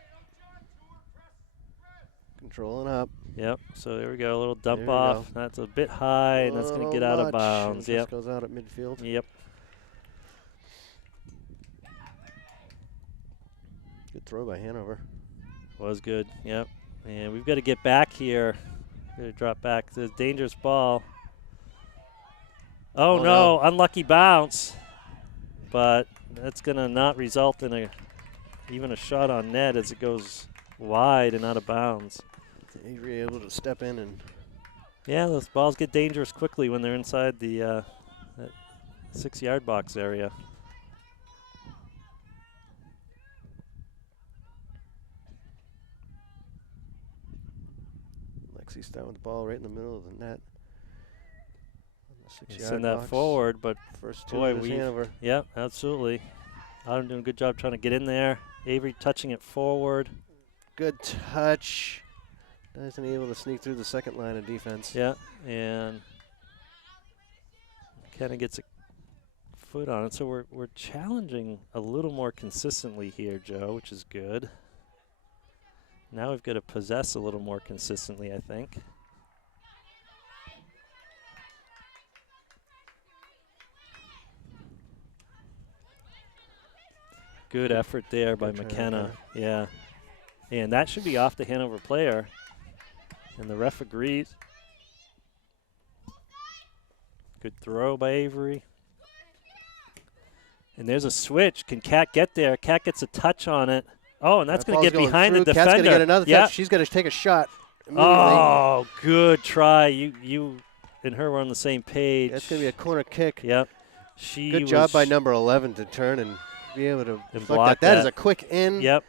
Controlling up. Yep, so there we go, a little dump There we off. That's a bit high, and that's going to get out of bounds. Yep. Yep. Goes out at midfield. Yep. Good throw by Hanover. Was good. Yep. And we've got to get back here. Got to drop back. It's a dangerous ball. Oh, no, unlucky bounce. But that's going to not result in even a shot on net as it goes wide and out of bounds. Avery able to step in and. Yeah, those balls get dangerous quickly when they're inside the 6-yard box area. Lexi starting with the ball right in the middle of the net. On the 6-yard Send that box. forward, but First two boy, is Hanover. Yep, absolutely. Autumn doing a good job trying to get in there. Avery touching it forward. Good touch. Isn't able to sneak through the second line of defense. Yeah, and kind of gets a foot on it. So we're challenging a little more consistently here, Joe, which is good. Now we've got to possess a little more consistently, I think. Good effort there by Good try, McKenna. Yeah. And that should be off the Hanover player. And the ref agrees. Good throw by Avery. And there's a switch. Can Kat get there? Kat gets a touch on it. Oh, and that's going to get behind the defender. Kat's going to get another touch. She's going to take a shot immediately. Oh, good try. You and her were on the same page. That's going to be a corner kick. Yep. Good job by number 11 to turn and be able to block that. That is a quick in. Yep.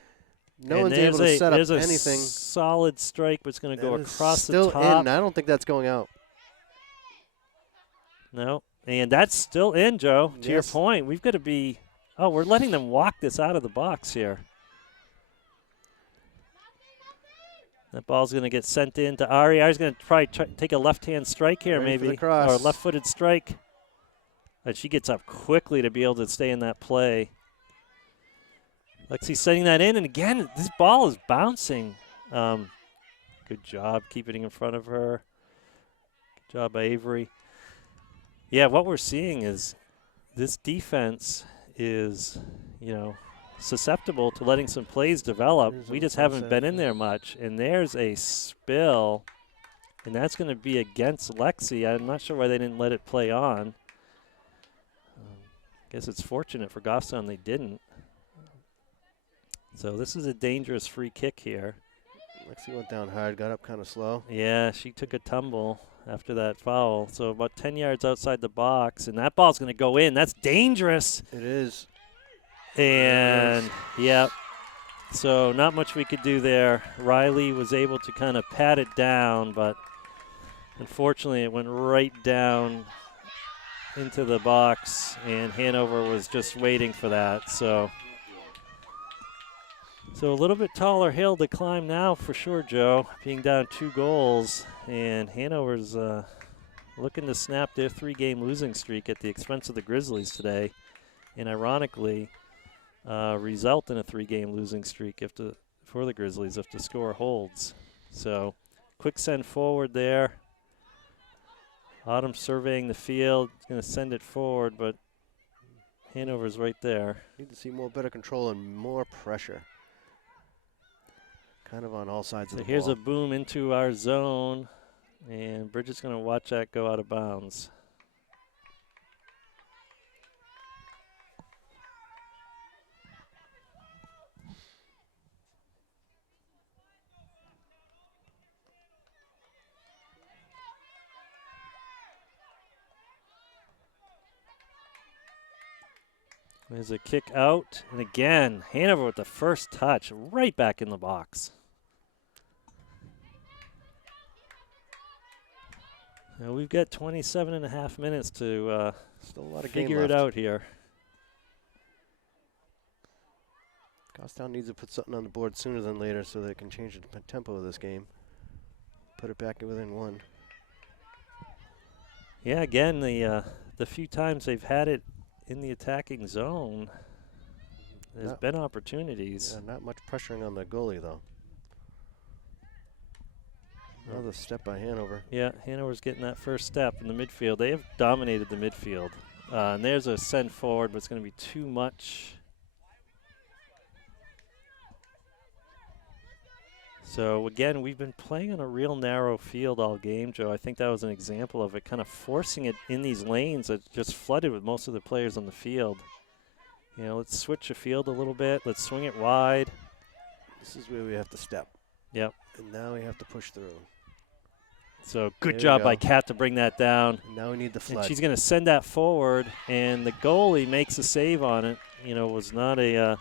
No one's able to set up anything. There's a solid strike, but it's going to go across the top. Still in. I don't think that's going out. No. And that's still in, Joe. To your point, we've got to be – oh, we're letting them walk this out of the box here. That ball's going to get sent in to Ari. Ari's going to probably take a left-hand strike here, maybe, or a left-footed strike. And she gets up quickly to be able to stay in that play. Lexi setting that in, and again, this ball is bouncing. Good job keeping it in front of her. Good job by Avery. Yeah, what we're seeing is this defense is, susceptible to letting some plays develop. We just haven't been in there much. And there's a spill, and that's going to be against Lexi. I'm not sure why they didn't let it play on. Guess it's fortunate for Goffstown they didn't. So this is a dangerous free kick here. Lexi went down hard, got up kind of slow. Yeah, she took a tumble after that foul. So about 10 yards outside the box, and that ball's going to go in. That's dangerous. It is. And, yeah, so not much we could do there. Riley was able to kind of pat it down, but unfortunately it went right down into the box, and Hanover was just waiting for that. So a little bit taller hill to climb now for sure, Joe, being down 2 goals. And Hanover's looking to snap their 3-game losing streak at the expense of the Grizzlies today. And ironically, result in a 3-game losing streak for the Grizzlies if the score holds. So quick send forward there. Autumn surveying the field, going to send it forward, but Hanover's right there. Need to see better control and more pressure. Kind of on all sides of the ball. So here's a boom into our zone, and Bridget's going to watch that go out of bounds. There's a kick out, and again, Hanover with the first touch, right back in the box. Now we've got 27 and a half minutes to still a lot of figure it out here. Goffstown needs to put something on the board sooner than later so they can change the tempo of this game. Put it back within 1. Yeah, again, the few times they've had it in the attacking zone, there's been opportunities. Yeah, not much pressuring on the goalie, though. Another step by Hanover. Yeah, Hanover's getting that first step in the midfield. They have dominated the midfield. And there's a send forward, but it's going to be too much. So, again, we've been playing on a real narrow field all game, Joe. I think that was an example of it, kind of forcing it in these lanes that just flooded with most of the players on the field. Let's switch the field a little bit. Let's swing it wide. This is where we have to step. Yep. And now we have to push through. So good job by Kat to bring that down. And now we need the flood. And she's going to send that forward, and the goalie makes a save on it. It was not a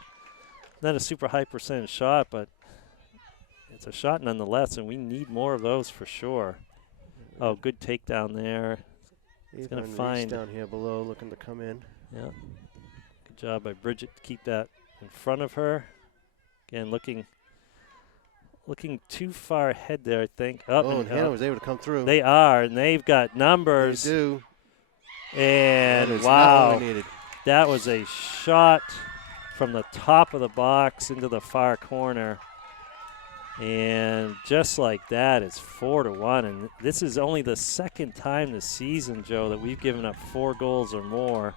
super high percentage shot, but it's a shot nonetheless, and we need more of those for sure. Oh, good takedown there. He's going to find down here below, looking to come in. Yeah. Good job by Bridget to keep that in front of her. Again, looking too far ahead there, I think. And Hannah was able to come through. They are, and they've got numbers. They do. And wow, that was a shot from the top of the box into the far corner. And just like that, it's 4-1. And this is only the second time this season, Joe, that we've given up 4 goals or more.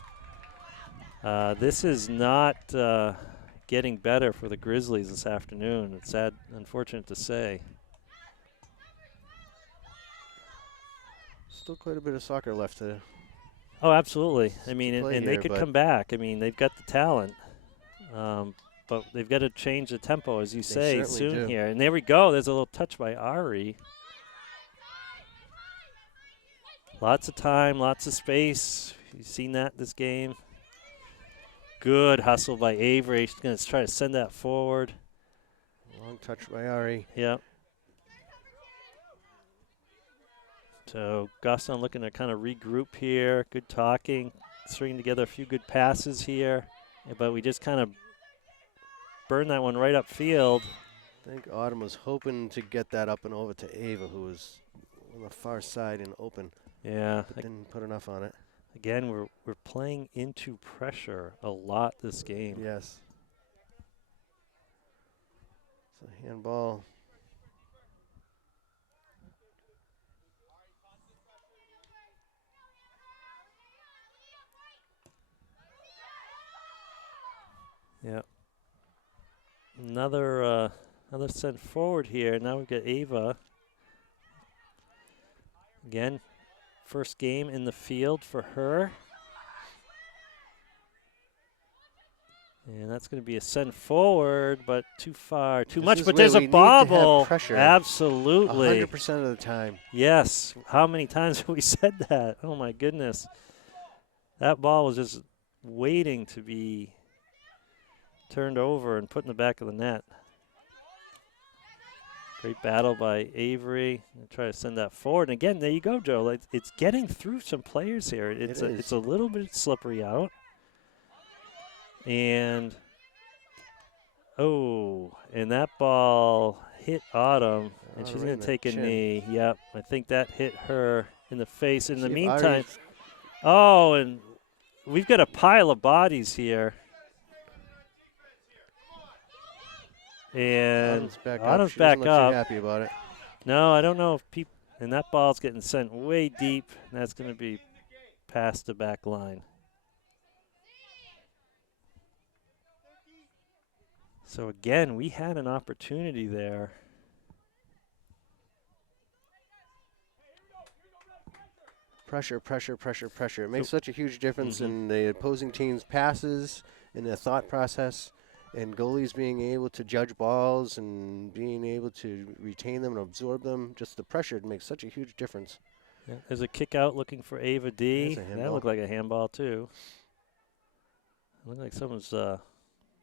This is not getting better for the Grizzlies this afternoon. It's sad, unfortunate to say. Still quite a bit of soccer left to. Oh, absolutely. I mean, play and they here, could but- come back. I mean, they've got the talent. But they've got to change the tempo, as you say, certainly soon do. here. And there we go. There's a little touch by Ari. Lots of time, lots of space. You've seen that this game. Good hustle by Avery. She's going to try to send that forward. Long touch by Ari. Yep. So Gaston looking to kind of regroup here. Good talking. Stringing together a few good passes here. But we just kind of burned that one right upfield. I think Autumn was hoping to get that up and over to Ava, who was on the far side and open, Yeah. but didn't put enough on it. Again, we're playing into pressure a lot this game. Yes. It's a handball. Yep. Another sent forward here. Now we've got Ava. Again, first game in the field for her. And that's going to be a send forward, but too far, too This much. is But where there's we a need to have bobble. pressure. Absolutely. 100% of the time. Yes. How many times have we said that? Oh, my goodness. That ball was just waiting to be turned over and put in the back of the net. Great battle by Avery. Try to send that forward. And again, there you go, Joe. It's getting through some players here. It's a little bit slippery out. And, and that ball hit Autumn, and she's right going in to the take a chin. knee. Yep, I think that hit her in the face. In the See if meantime, Ari's- and we've got a pile of bodies here. And Autumn's back up. Autumn's She doesn't back look up. too happy about it. No, I don't know if people. And that ball's getting sent way deep, and that's going to be past the back line. So again, we had an opportunity there. Pressure, pressure, pressure, pressure. It makes such a huge difference Mhm. in the opposing team's passes, in their thought process, and goalies being able to judge balls and being able to retain them and absorb them. Just the pressure makes such a huge difference. Yeah, there's a kick out looking for Ava D. There's a That handball. looked like a handball too. It looked like someone's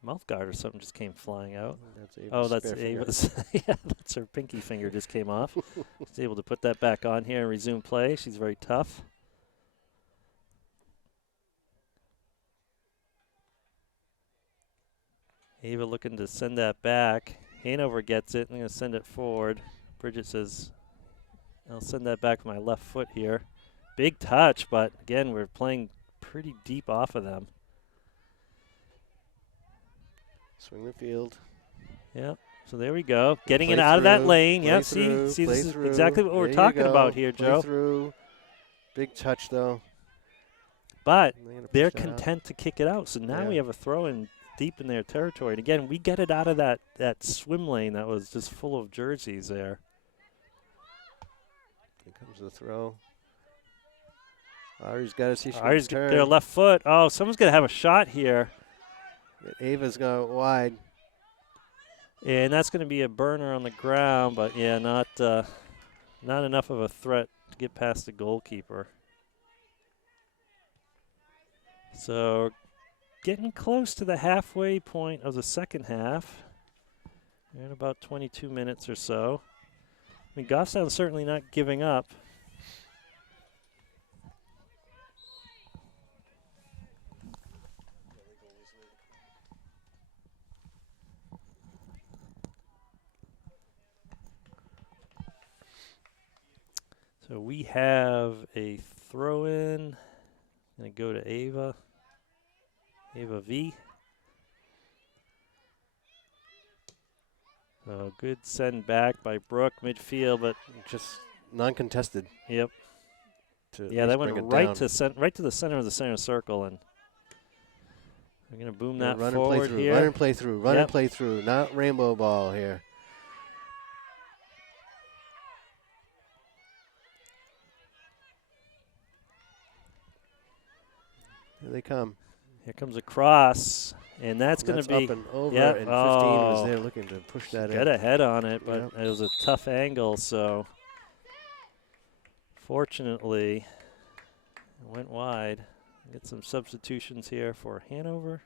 mouth guard or something just came flying out. That's Ava's Oh, that's spare finger. Ava's. Yeah, that's her pinky finger just came off. She's able to put that back on here and resume play. She's very tough. Ava looking to send that back. Hanover gets it. I'm going to send it forward. Bridget says, I'll send that back with my left foot here. Big touch, but again, we're playing pretty deep off of them. Swing the field. Yep. So there we go. Getting Play it out of that through, lane. play Yep. through, See, play this is through. exactly what There we're you talking go. about here, Play Joe. through. Big touch, though. But And gonna push they're that out. content to kick it out. So now we Yeah. have a throw in deep in their territory. And again, we get it out of that swim lane that was just full of jerseys there. Here comes the throw. Ari's got to see if she Ari's can turn. their left foot. Oh, someone's going to have a shot here. Ava's going wide. And that's going to be a burner on the ground. But, yeah, not enough of a threat to get past the goalkeeper. So getting close to the halfway point of the second half. We're in about 22 minutes or so. I mean, Goffstown's certainly not giving up. So we have a throw-in. Going to go to Ava. Ava V. So good send back by Brooke midfield, but Just non-contested. yep. To at Yeah, least that bring went it right down. to right to the center of the center circle, and We're going to boom Yeah, that run and play forward through. here. Run and play through. Run Yep. and play through. Not rainbow ball here. Here they come. Here comes a cross, and that's going to be up and over, yep. and 15 oh, was there looking to push that got in. a head on it, but Yep. it was a tough angle, so fortunately it went wide. Get some substitutions here for Hanover.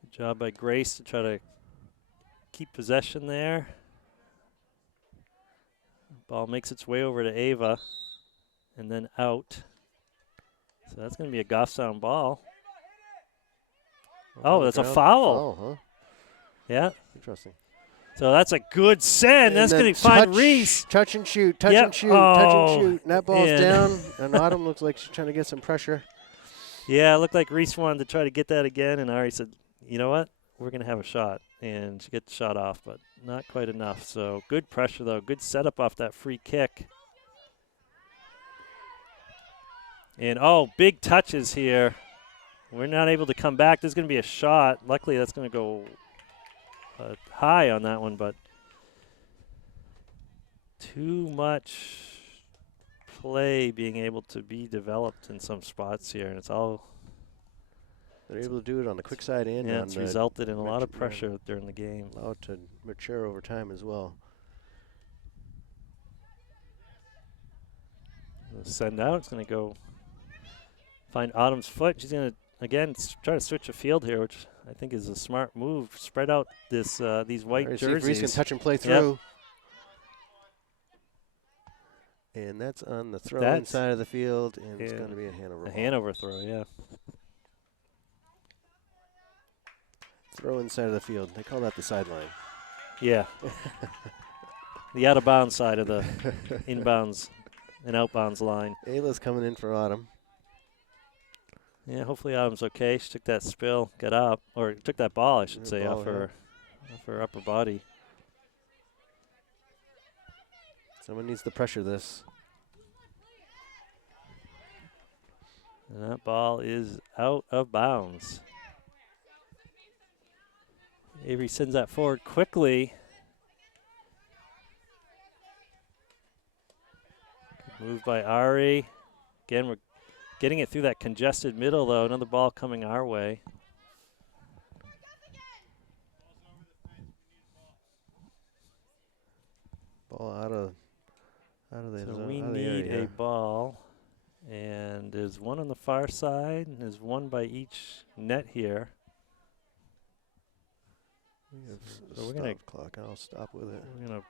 Good job by Grace to try to keep possession there. Ball makes its way over to Ava and then out. So that's going to be a Goffstown ball. Oh, that's a foul. Foul, huh? Yeah. Interesting. So that's a good send. And That's then going to find Reese. Touch and shoot, touch Yep. and shoot, touch Oh, and shoot. And that ball's and down, and Autumn looks like she's trying to get some pressure. Yeah, it looked like Reese wanted to try to get that again, and Ari said, you know what? We're going to have a shot. And she gets the shot off, but not quite enough. So good pressure, though. Good setup off that free kick. And, oh, big touches here. We're not able to come back. There's going to be a shot. Luckily, that's going to go high on that one, but too much play being able to be developed in some spots here, and it's all They're able to do it on the quick side and yeah, on it's the resulted in a lot of yeah. pressure during the game. Allow it to mature over time as well. Send out. It's going to go find Autumn's foot. She's going to again try to switch a field here, which I think is a smart move. Spread out this these white Right, jerseys. see if Reese can touch and play through. And that's on the throw inside of the field, and it's going to be a Hanover. A Hanover throw, yeah. Throw inside of the field. They call that the sideline. Yeah. The out of bounds side of the inbounds and outbounds line. Ayla's coming in for Autumn. Yeah, hopefully Autumn's okay. She took that spill, got up, or took that ball, I should say, off her upper body. Someone needs to pressure this. And that ball is out of bounds. Avery sends that forward quickly. Good move by Ari. Again, we're getting it through that congested middle, though. Another ball coming our way. Ball out of the So zone, we out of the need area. a ball. And there's one on the far side, and there's one by each net here. So we're gonna clock. I'll stop with it. We're going to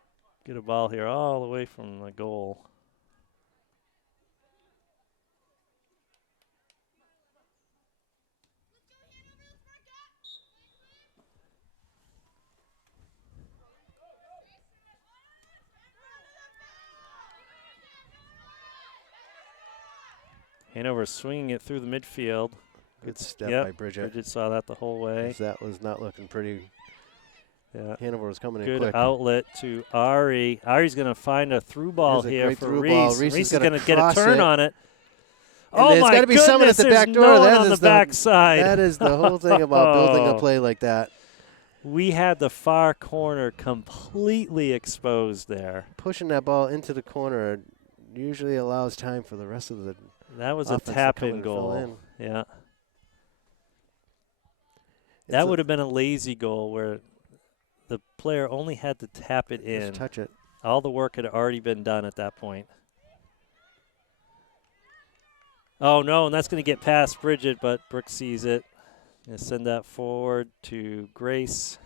get a ball here all the way from the goal. Hanover swinging it through the midfield. Good step by Bridget. Bridget saw that the whole way. That was not looking pretty. Yeah. Hanover was coming in Good quick. outlet to Ari. Ari's going to find a through ball Here's a here great for through Reese. ball. Reese Reese is is going gonna to get a cross turn it. on it. And Oh there's my gotta be someone at goodness, the back there's door. no one That on the is the- backside. That is the whole thing about building a play like that. We had the far corner completely exposed there. Pushing that ball into the corner usually allows time for the rest of the That was a offense to come tap-in and fill goal. in. Yeah. It's That would have been a lazy goal where the player only had to tap it in. Just touch it. All the work had already been done at that point. Oh, no, and that's going to get past Bridget, but Brooke sees it. Going to send that forward to Grace.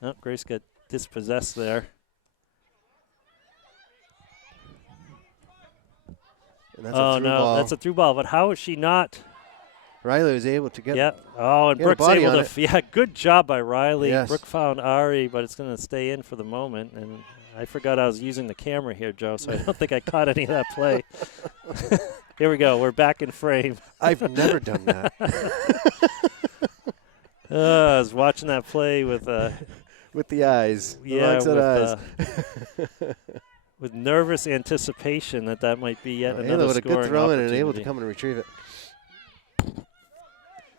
Oh, Grace got dispossessed there. And that's Oh, a through no, ball. that's a through ball. But how is she not? Riley was able to get. Yep. Oh, and get a Brooke's body able on to. Yeah, good job by Riley. Yes. Brooke found Ari, but it's going to stay in for the moment. And I forgot I was using the camera here, Joe, so I don't think I caught any of that play. Here we go. We're back in frame. I've never done that. I was watching that play with With the eyes. The yeah, wrong set with eyes. with nervous anticipation that might be yet Hanover another with a good scoring throw in opportunity. and able to come and retrieve it.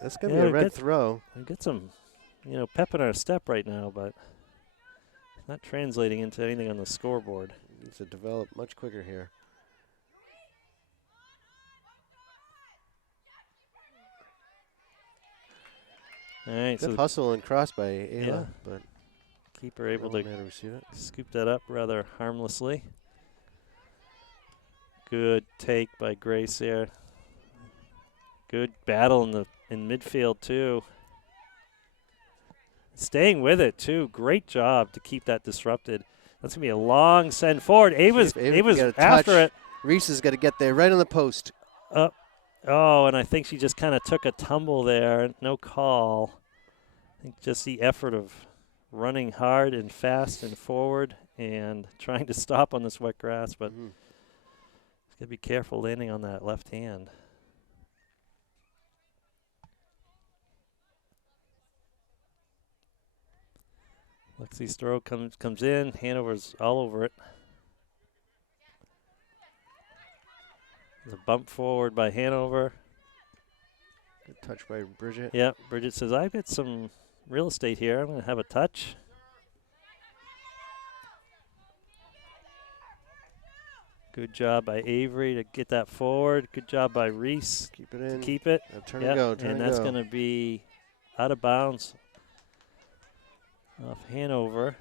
That's going to Yeah, be a red throw. We get some, pep in our step right now, but not translating into anything on the scoreboard. Needs to develop much quicker here. All right, Good so hustle and cross by Ayla, Yeah. but keeper able no to man to receive it. scoop that up rather harmlessly. Good take by Grace there. Good battle in midfield too. Staying with it too. Great job to keep that disrupted. That's gonna be a long send forward. Ava's See if Ava can get a after touch. it. Reese has got to get there right on the post. Oh, and I think she just kind of took a tumble there. No call. I think just the effort of running hard and fast and forward and trying to stop on this wet grass, but Mhm. got to be careful landing on that left hand. Lexi's throw comes in. Hanover's all over it. There's a bump forward by Hanover. Good touch by Bridget. Yep, Bridget says, I've got some real estate here. I'm going to have a touch. Good job by Avery to get that forward. Good job by Reese Keep it to in. keep it. Turn Yep, and go. Turn and and that's go. going to be out of bounds off Hanover.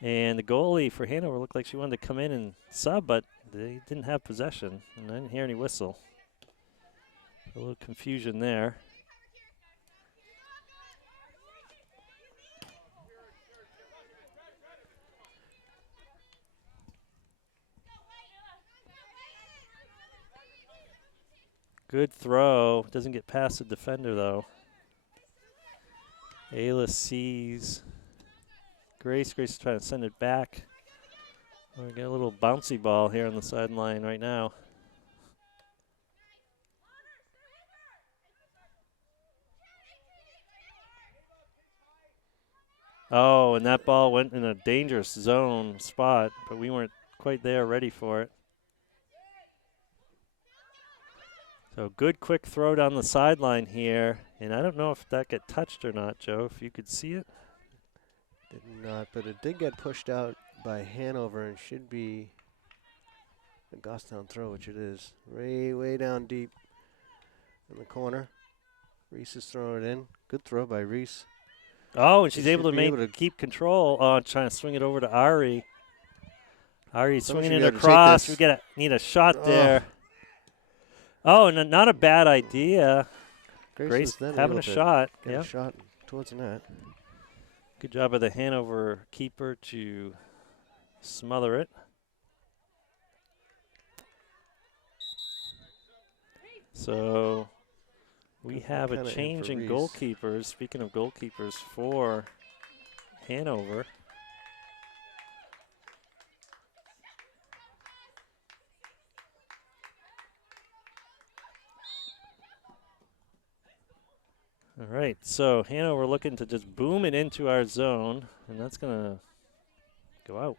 And the goalie for Hanover looked like she wanted to come in and sub, but they didn't have possession. And I didn't hear any whistle. A little confusion there. Good throw. Doesn't get past the defender, though. Ayla sees Grace. Grace is trying to send it back. We got a little bouncy ball here on the sideline right now. Oh, and that ball went in a dangerous zone spot, but we weren't quite there ready for it. So good quick throw down the sideline here, and I don't know if that got touched or not, Joe, if you could see it. Did not, but it did get pushed out by Hanover and should be a Goffstown throw, which it is. Way down deep in the corner. Reese is throwing it in. Good throw by Reese. Oh, and she's She able should be to keep control. Oh, trying to swing it over to Ari. Ari Someone swinging should it be able to take across. this. We need a shot Oh. there. Oh, and not a bad idea. Grace was then having able a to shot. get Yeah. a shot towards the net. Good job of the Hanover keeper to smother it. So we Good have a kinda in change for in Reese. goalkeepers. Speaking of goalkeepers for Hanover. All right, so Hanover looking to just boom it into our zone, and that's going to go out.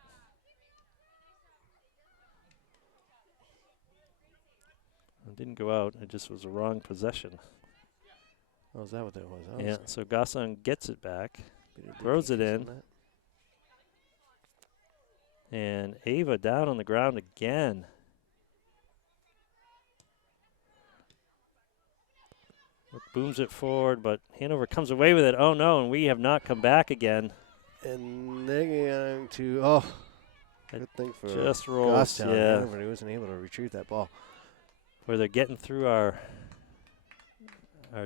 It didn't go out, it just was a wrong possession. Oh, is that what that was? That Yeah, was so Gasson gets it back, a bit of throws it DP in. on that. And Ava down on the ground again. Booms it forward, but Hanover comes away with it. Oh, no, and we have not come back again. And they're going to, oh, It good thing for just rolls, Goffstown. yeah. Hanover, he wasn't able to retrieve that ball. Where they're getting through our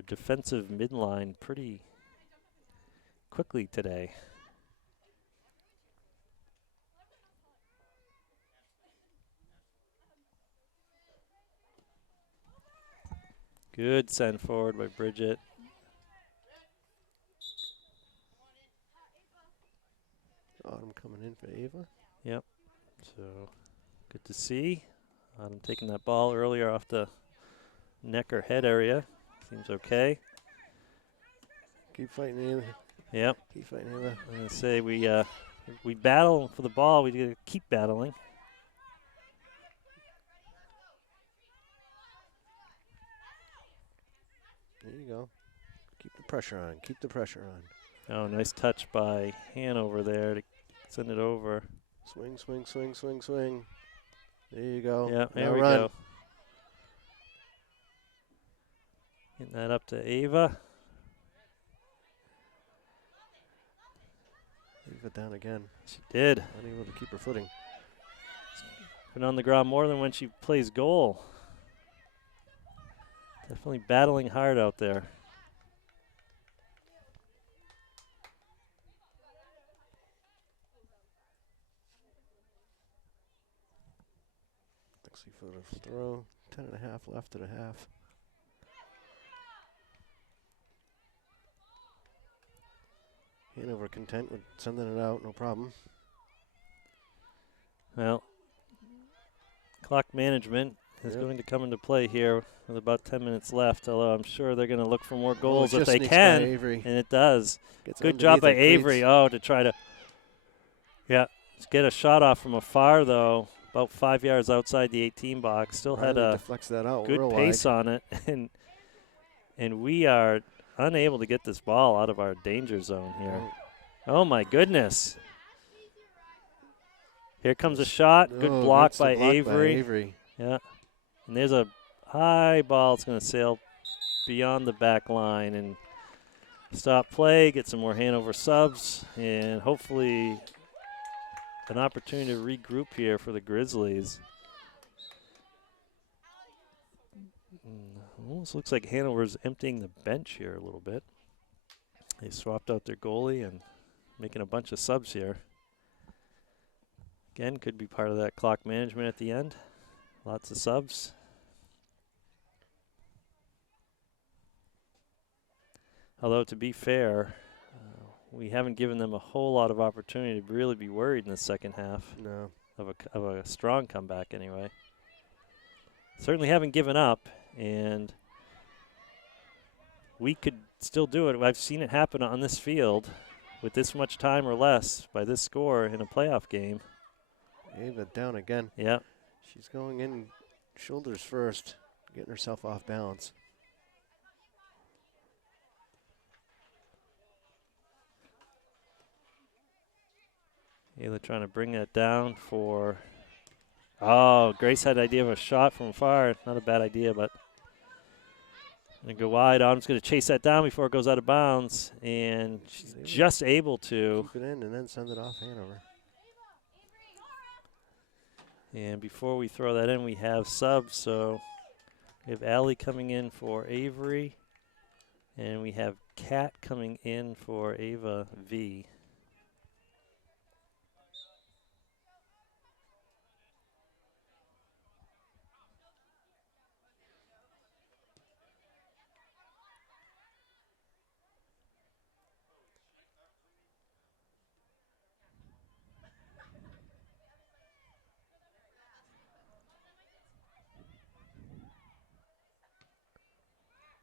defensive midline pretty quickly today. Good send forward by Bridget. Autumn coming in for Ava. Yep. So good to see. I'm taking that ball earlier off the neck or head area. Seems okay. Keep fighting, Ayla. Yep. Keep fighting, Ayla. I'm going to say we battle for the ball. We got to keep battling. There you go. Keep the pressure on. Keep the pressure on. Oh, nice touch by Hanover there to send it over. Swing, swing, swing, swing, swing. There you go. Yeah, there now we run. go. Getting that up to Ava. Leave it down again. She did. Unable to keep her footing. Been on the ground more than when she plays goal. Definitely battling hard out there. Dixie for the throw. 10.5 left at a half. Hanover content with sending it out, no problem. Well, clock management is going to come into play here with about 10 minutes left, although I'm sure they're going to look for more goals if they can, and it does. Good job by Avery, to try to, get a shot off from afar, though, about 5 yards outside the 18 box. Still had a deflects that out good pace on it, and we are unable to get this ball out of our danger zone here. Oh, my goodness. Here comes a shot. Good block by Avery. Yeah. And there's a high ball. It's going to sail beyond the back line and stop play, get some more Hanover subs, and hopefully an opportunity to regroup here for the Grizzlies. Almost looks like Hanover's emptying the bench here a little bit. They swapped out their goalie and making a bunch of subs here. Again, could be part of that clock management at the end. Lots of subs. Although, to be fair, we haven't given them a whole lot of opportunity to really be worried in the second half. No. Of a strong comeback, anyway. Certainly haven't given up, and we could still do it. I've seen it happen on this field with this much time or less by this score in a playoff game. Ava down again. Yeah. She's going in shoulders first, getting herself off balance. Ayla trying to bring that down for. Oh, Grace had an idea of a shot from far. Not a bad idea, but going to go wide. Autumn's going to chase that down before it goes out of bounds, and she's just able to keep it in and then send it off Hanover. And before we throw that in, we have subs. So we have Allie coming in for Avery, and we have Kat coming in for Ava V.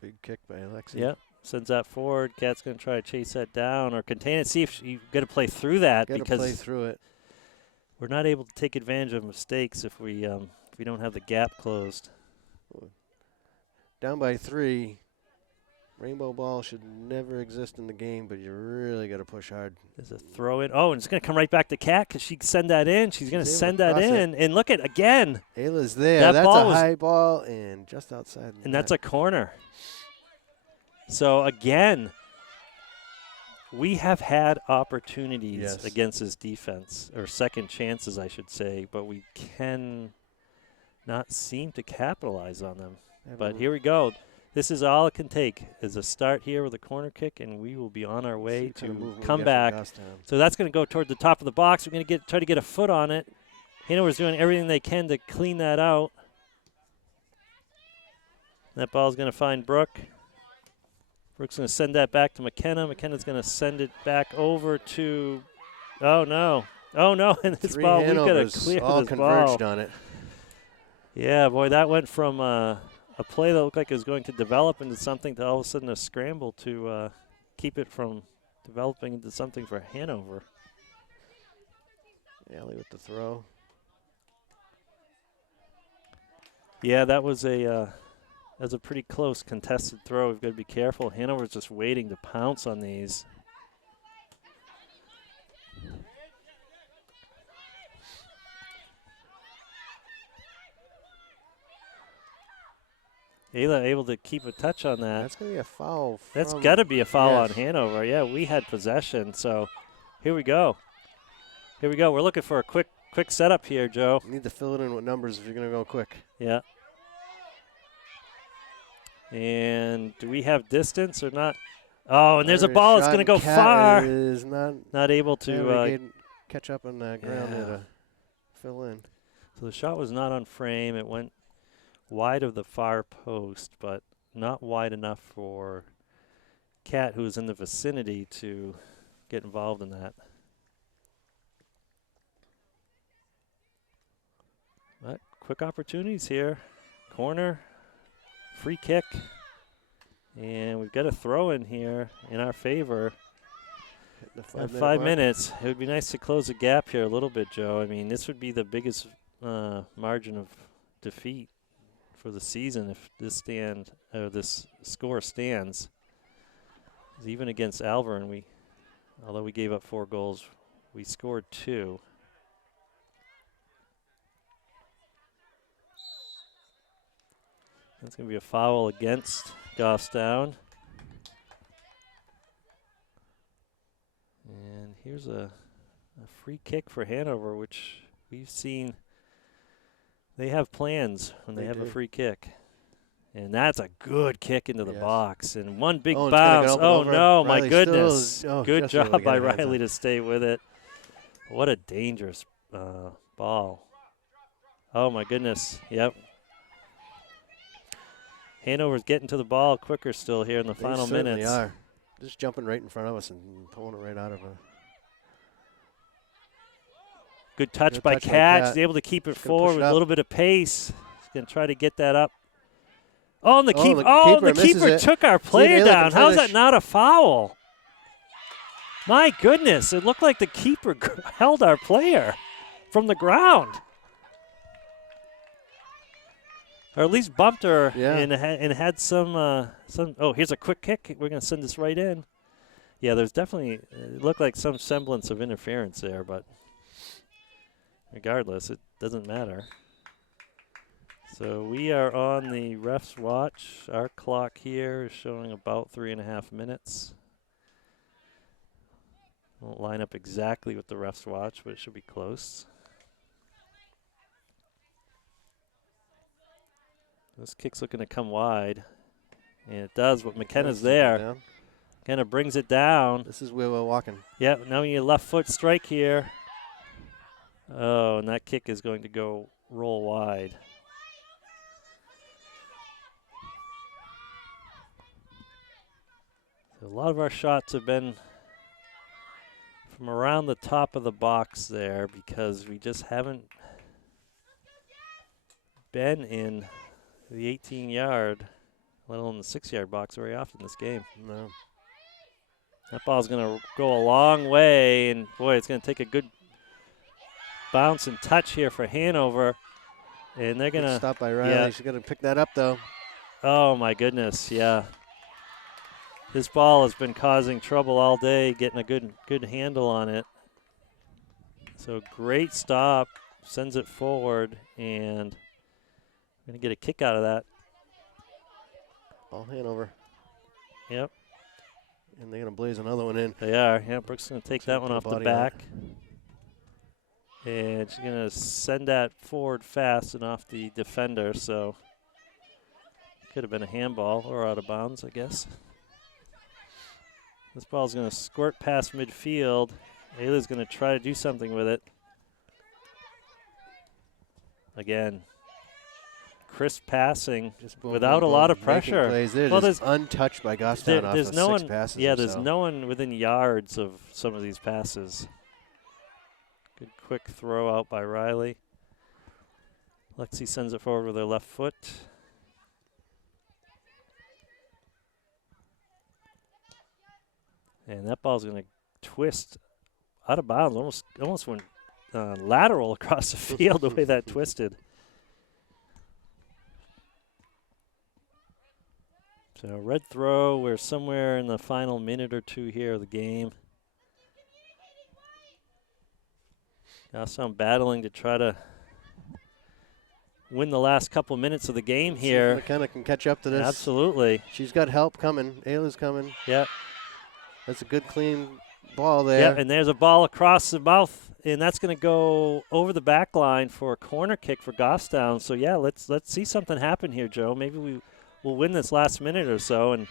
Big kick by Alexi. Yep. Sends that forward. Kat's going to try to chase that down or contain it. See if you got to play through that because play through it. We're not able to take advantage of mistakes if we don't have the gap closed. Down by 3. Rainbow ball should never exist in the game, but you really got to push hard. There's a throw in. Oh, and it's going to come right back to Kat because she can send that in. She's going to send that in. And look at again. Ayla's there. That's a high ball and just outside. And that's a corner. So, again, we have had opportunities against this defense, or second chances, I should say, but we can not seem to capitalize on them. But here we go. This is all it can take is a start here with a corner kick, and we will be on our way to come back. So that's going to go toward the top of the box. We're going to try to get a foot on it. Hanover's doing everything they can to clean that out. That ball's going to find Brooke. Brooke's going to send that back to McKenna. McKenna's going to send it back over to, oh no, Oh, no, and this 3 ball, we've got to Hanovers clear all this converged ball. on it. Yeah, boy, that went from a play that looked like it was going to develop into something to all of a sudden a scramble to keep it from developing into something for Hanover. Alley with the throw. Yeah, that was a pretty close contested throw. We've got to be careful. Hanover's just waiting to pounce on these. Ayla able to keep a touch on that. That's going to be a foul. That's got to be a foul on yes. Hanover. Yeah, we had possession, so here we go. Here we go. We're looking for a quick setup here, Joe. You need to fill it in with numbers if you're going to go quick. Yeah. And do we have distance or not? Oh, and there's a ball that's going to go far. Is not able to catch up on the ground there to fill in. So the shot was not on frame. It went wide of the far post, but not wide enough for Cat, who was in the vicinity, to get involved in that. But quick opportunities here. Corner, free kick, and we've got a throw in here in our favor. In 5 minutes, it would be nice to close the gap here a little bit, Joe. I mean, this would be the biggest margin of defeat for the season if this score stands. Even against Alvern, although we gave up 4 goals, we scored 2. That's going to be a foul against Goffstown. And here's a free kick for Hanover, which we've seen. They have plans when they have a free kick. And that's a good kick into the box. And one big bounce. Oh, no, my goodness. Good job by Riley to stay with it. What a dangerous ball. Oh, my goodness. Yep. Hanover's getting to the ball quicker still here in the final minutes. They are. Just jumping right in front of us and pulling it right out of her. Good touch by Cat. She's able to keep it forward with a little bit of pace. She's going to try to get that up. Oh, and the keeper took our player down. How is that not a foul? My goodness, it looked like the keeper held our player from the ground. Or at least bumped her and had some. Oh, here's a quick kick. We're going to send this right in. Yeah, there's definitely, it looked like some semblance of interference there, but regardless, it doesn't matter. So we are on the ref's watch. Our clock here is showing about 3.5 minutes. Won't line up exactly with the ref's watch, but it should be close. This kick's looking to come wide, and it does, but McKenna's there. McKenna brings it down. This is where we're walking. Yep, now we need a left foot strike here. Oh, and that kick is going to go roll wide. So a lot of our shots have been from around the top of the box there because we just haven't been in the 18-yard, let alone the 6-yard box very often this game. No. That ball's going to go a long way, and boy, it's going to take a good bounce and touch here for Hanover. And they're going to stop by Riley. Yeah. She's going to pick that up, though. Oh, my goodness, yeah. This ball has been causing trouble all day, getting a good handle on it. So great stop, sends it forward, and going to get a kick out of that. Ball Hanover. Yep. And they're going to blaze another one in. They are. Yeah, Brooke's going to take that one off the back. And she's going to send that forward fast and off the defender, so could have been a handball or out of bounds, I guess. This ball's going to squirt past midfield. Ayla's going to try to do something with it. Again, crisp passing without a lot of pressure. Well, there's untouched by Goffstown off of 6 passes. Yeah, there's no one within yards of some of these passes. Good quick throw out by Riley. Lexi sends it forward with her left foot. And that ball's going to twist out of bounds. Almost went lateral across the field the way that twisted. So red throw. We're somewhere in the final minute or two here of the game. Goffstown battling to try to win the last couple minutes of the game here. McKenna can catch up to this. Absolutely. She's got help coming. Ayla's coming. Yep. That's a good, clean ball there. Yeah, and there's a ball across the mouth, and that's going to go over the back line for a corner kick for Goffstown. So, yeah, let's see something happen here, Joe. Maybe we'll win this last minute or so and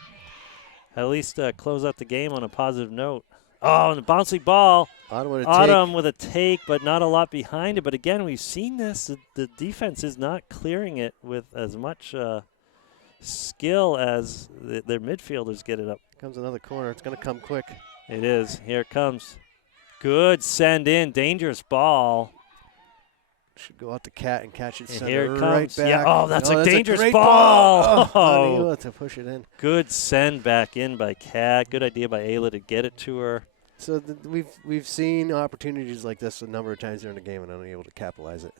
at least close out the game on a positive note. Oh, and the bouncy ball. Autumn with a take, but not a lot behind it. But, again, we've seen this. The defense is not clearing it with as much skill as their midfielders get it up. Comes another corner. It's going to come quick. It is. Here it comes. Good send in. Dangerous ball. Should go out to Cat and catch it. And here it comes. Right back. Yeah. Oh, that's a dangerous great ball. Oh, Ayla to push it in. Good send back in by Cat. Good idea by Ayla to get it to her. So we've seen opportunities like this a number of times during the game and unable to capitalize it.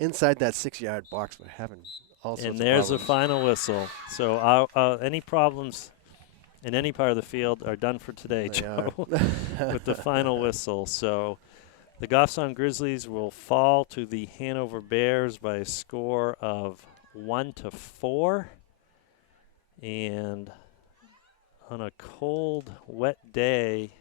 Inside that 6-yard box, we're having all sorts of And there's problems. a final whistle. So any problems in any part of the field are done for today, Joe, with the final whistle. So the Goffstown Grizzlies will fall to the Hanover Bears by a score of 1-4. And on a cold, wet day,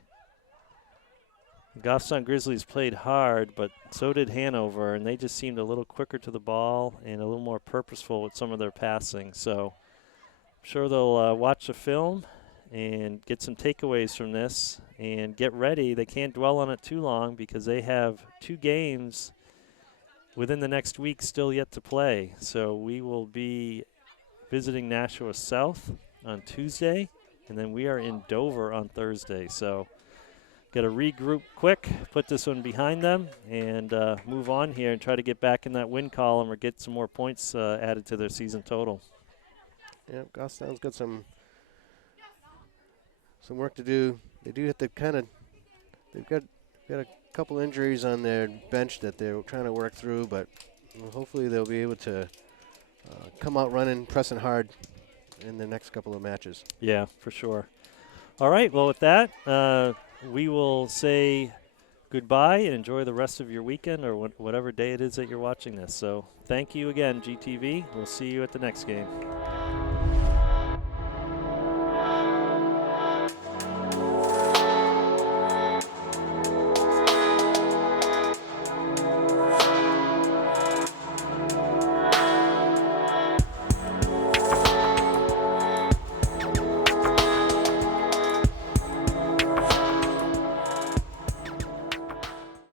the Goffstown Grizzlies played hard, but so did Hanover, and they just seemed a little quicker to the ball and a little more purposeful with some of their passing. So I'm sure they'll watch the film and get some takeaways from this and get ready. They can't dwell on it too long because they have 2 games within the next week still yet to play. So we will be visiting Nashua South on Tuesday, and then we are in Dover on Thursday. So got to regroup quick, put this one behind them, and move on here and try to get back in that win column or get some more points added to their season total. Yeah, Goffstown's got some work to do. They do have to they've got a couple injuries on their bench that they're trying to work through, but hopefully they'll be able to come out running, pressing hard in the next couple of matches. Yeah, for sure. All right, well, with that, we will say goodbye and enjoy the rest of your weekend or whatever day it is that you're watching this. So thank you again, GTV. We'll see you at the next game.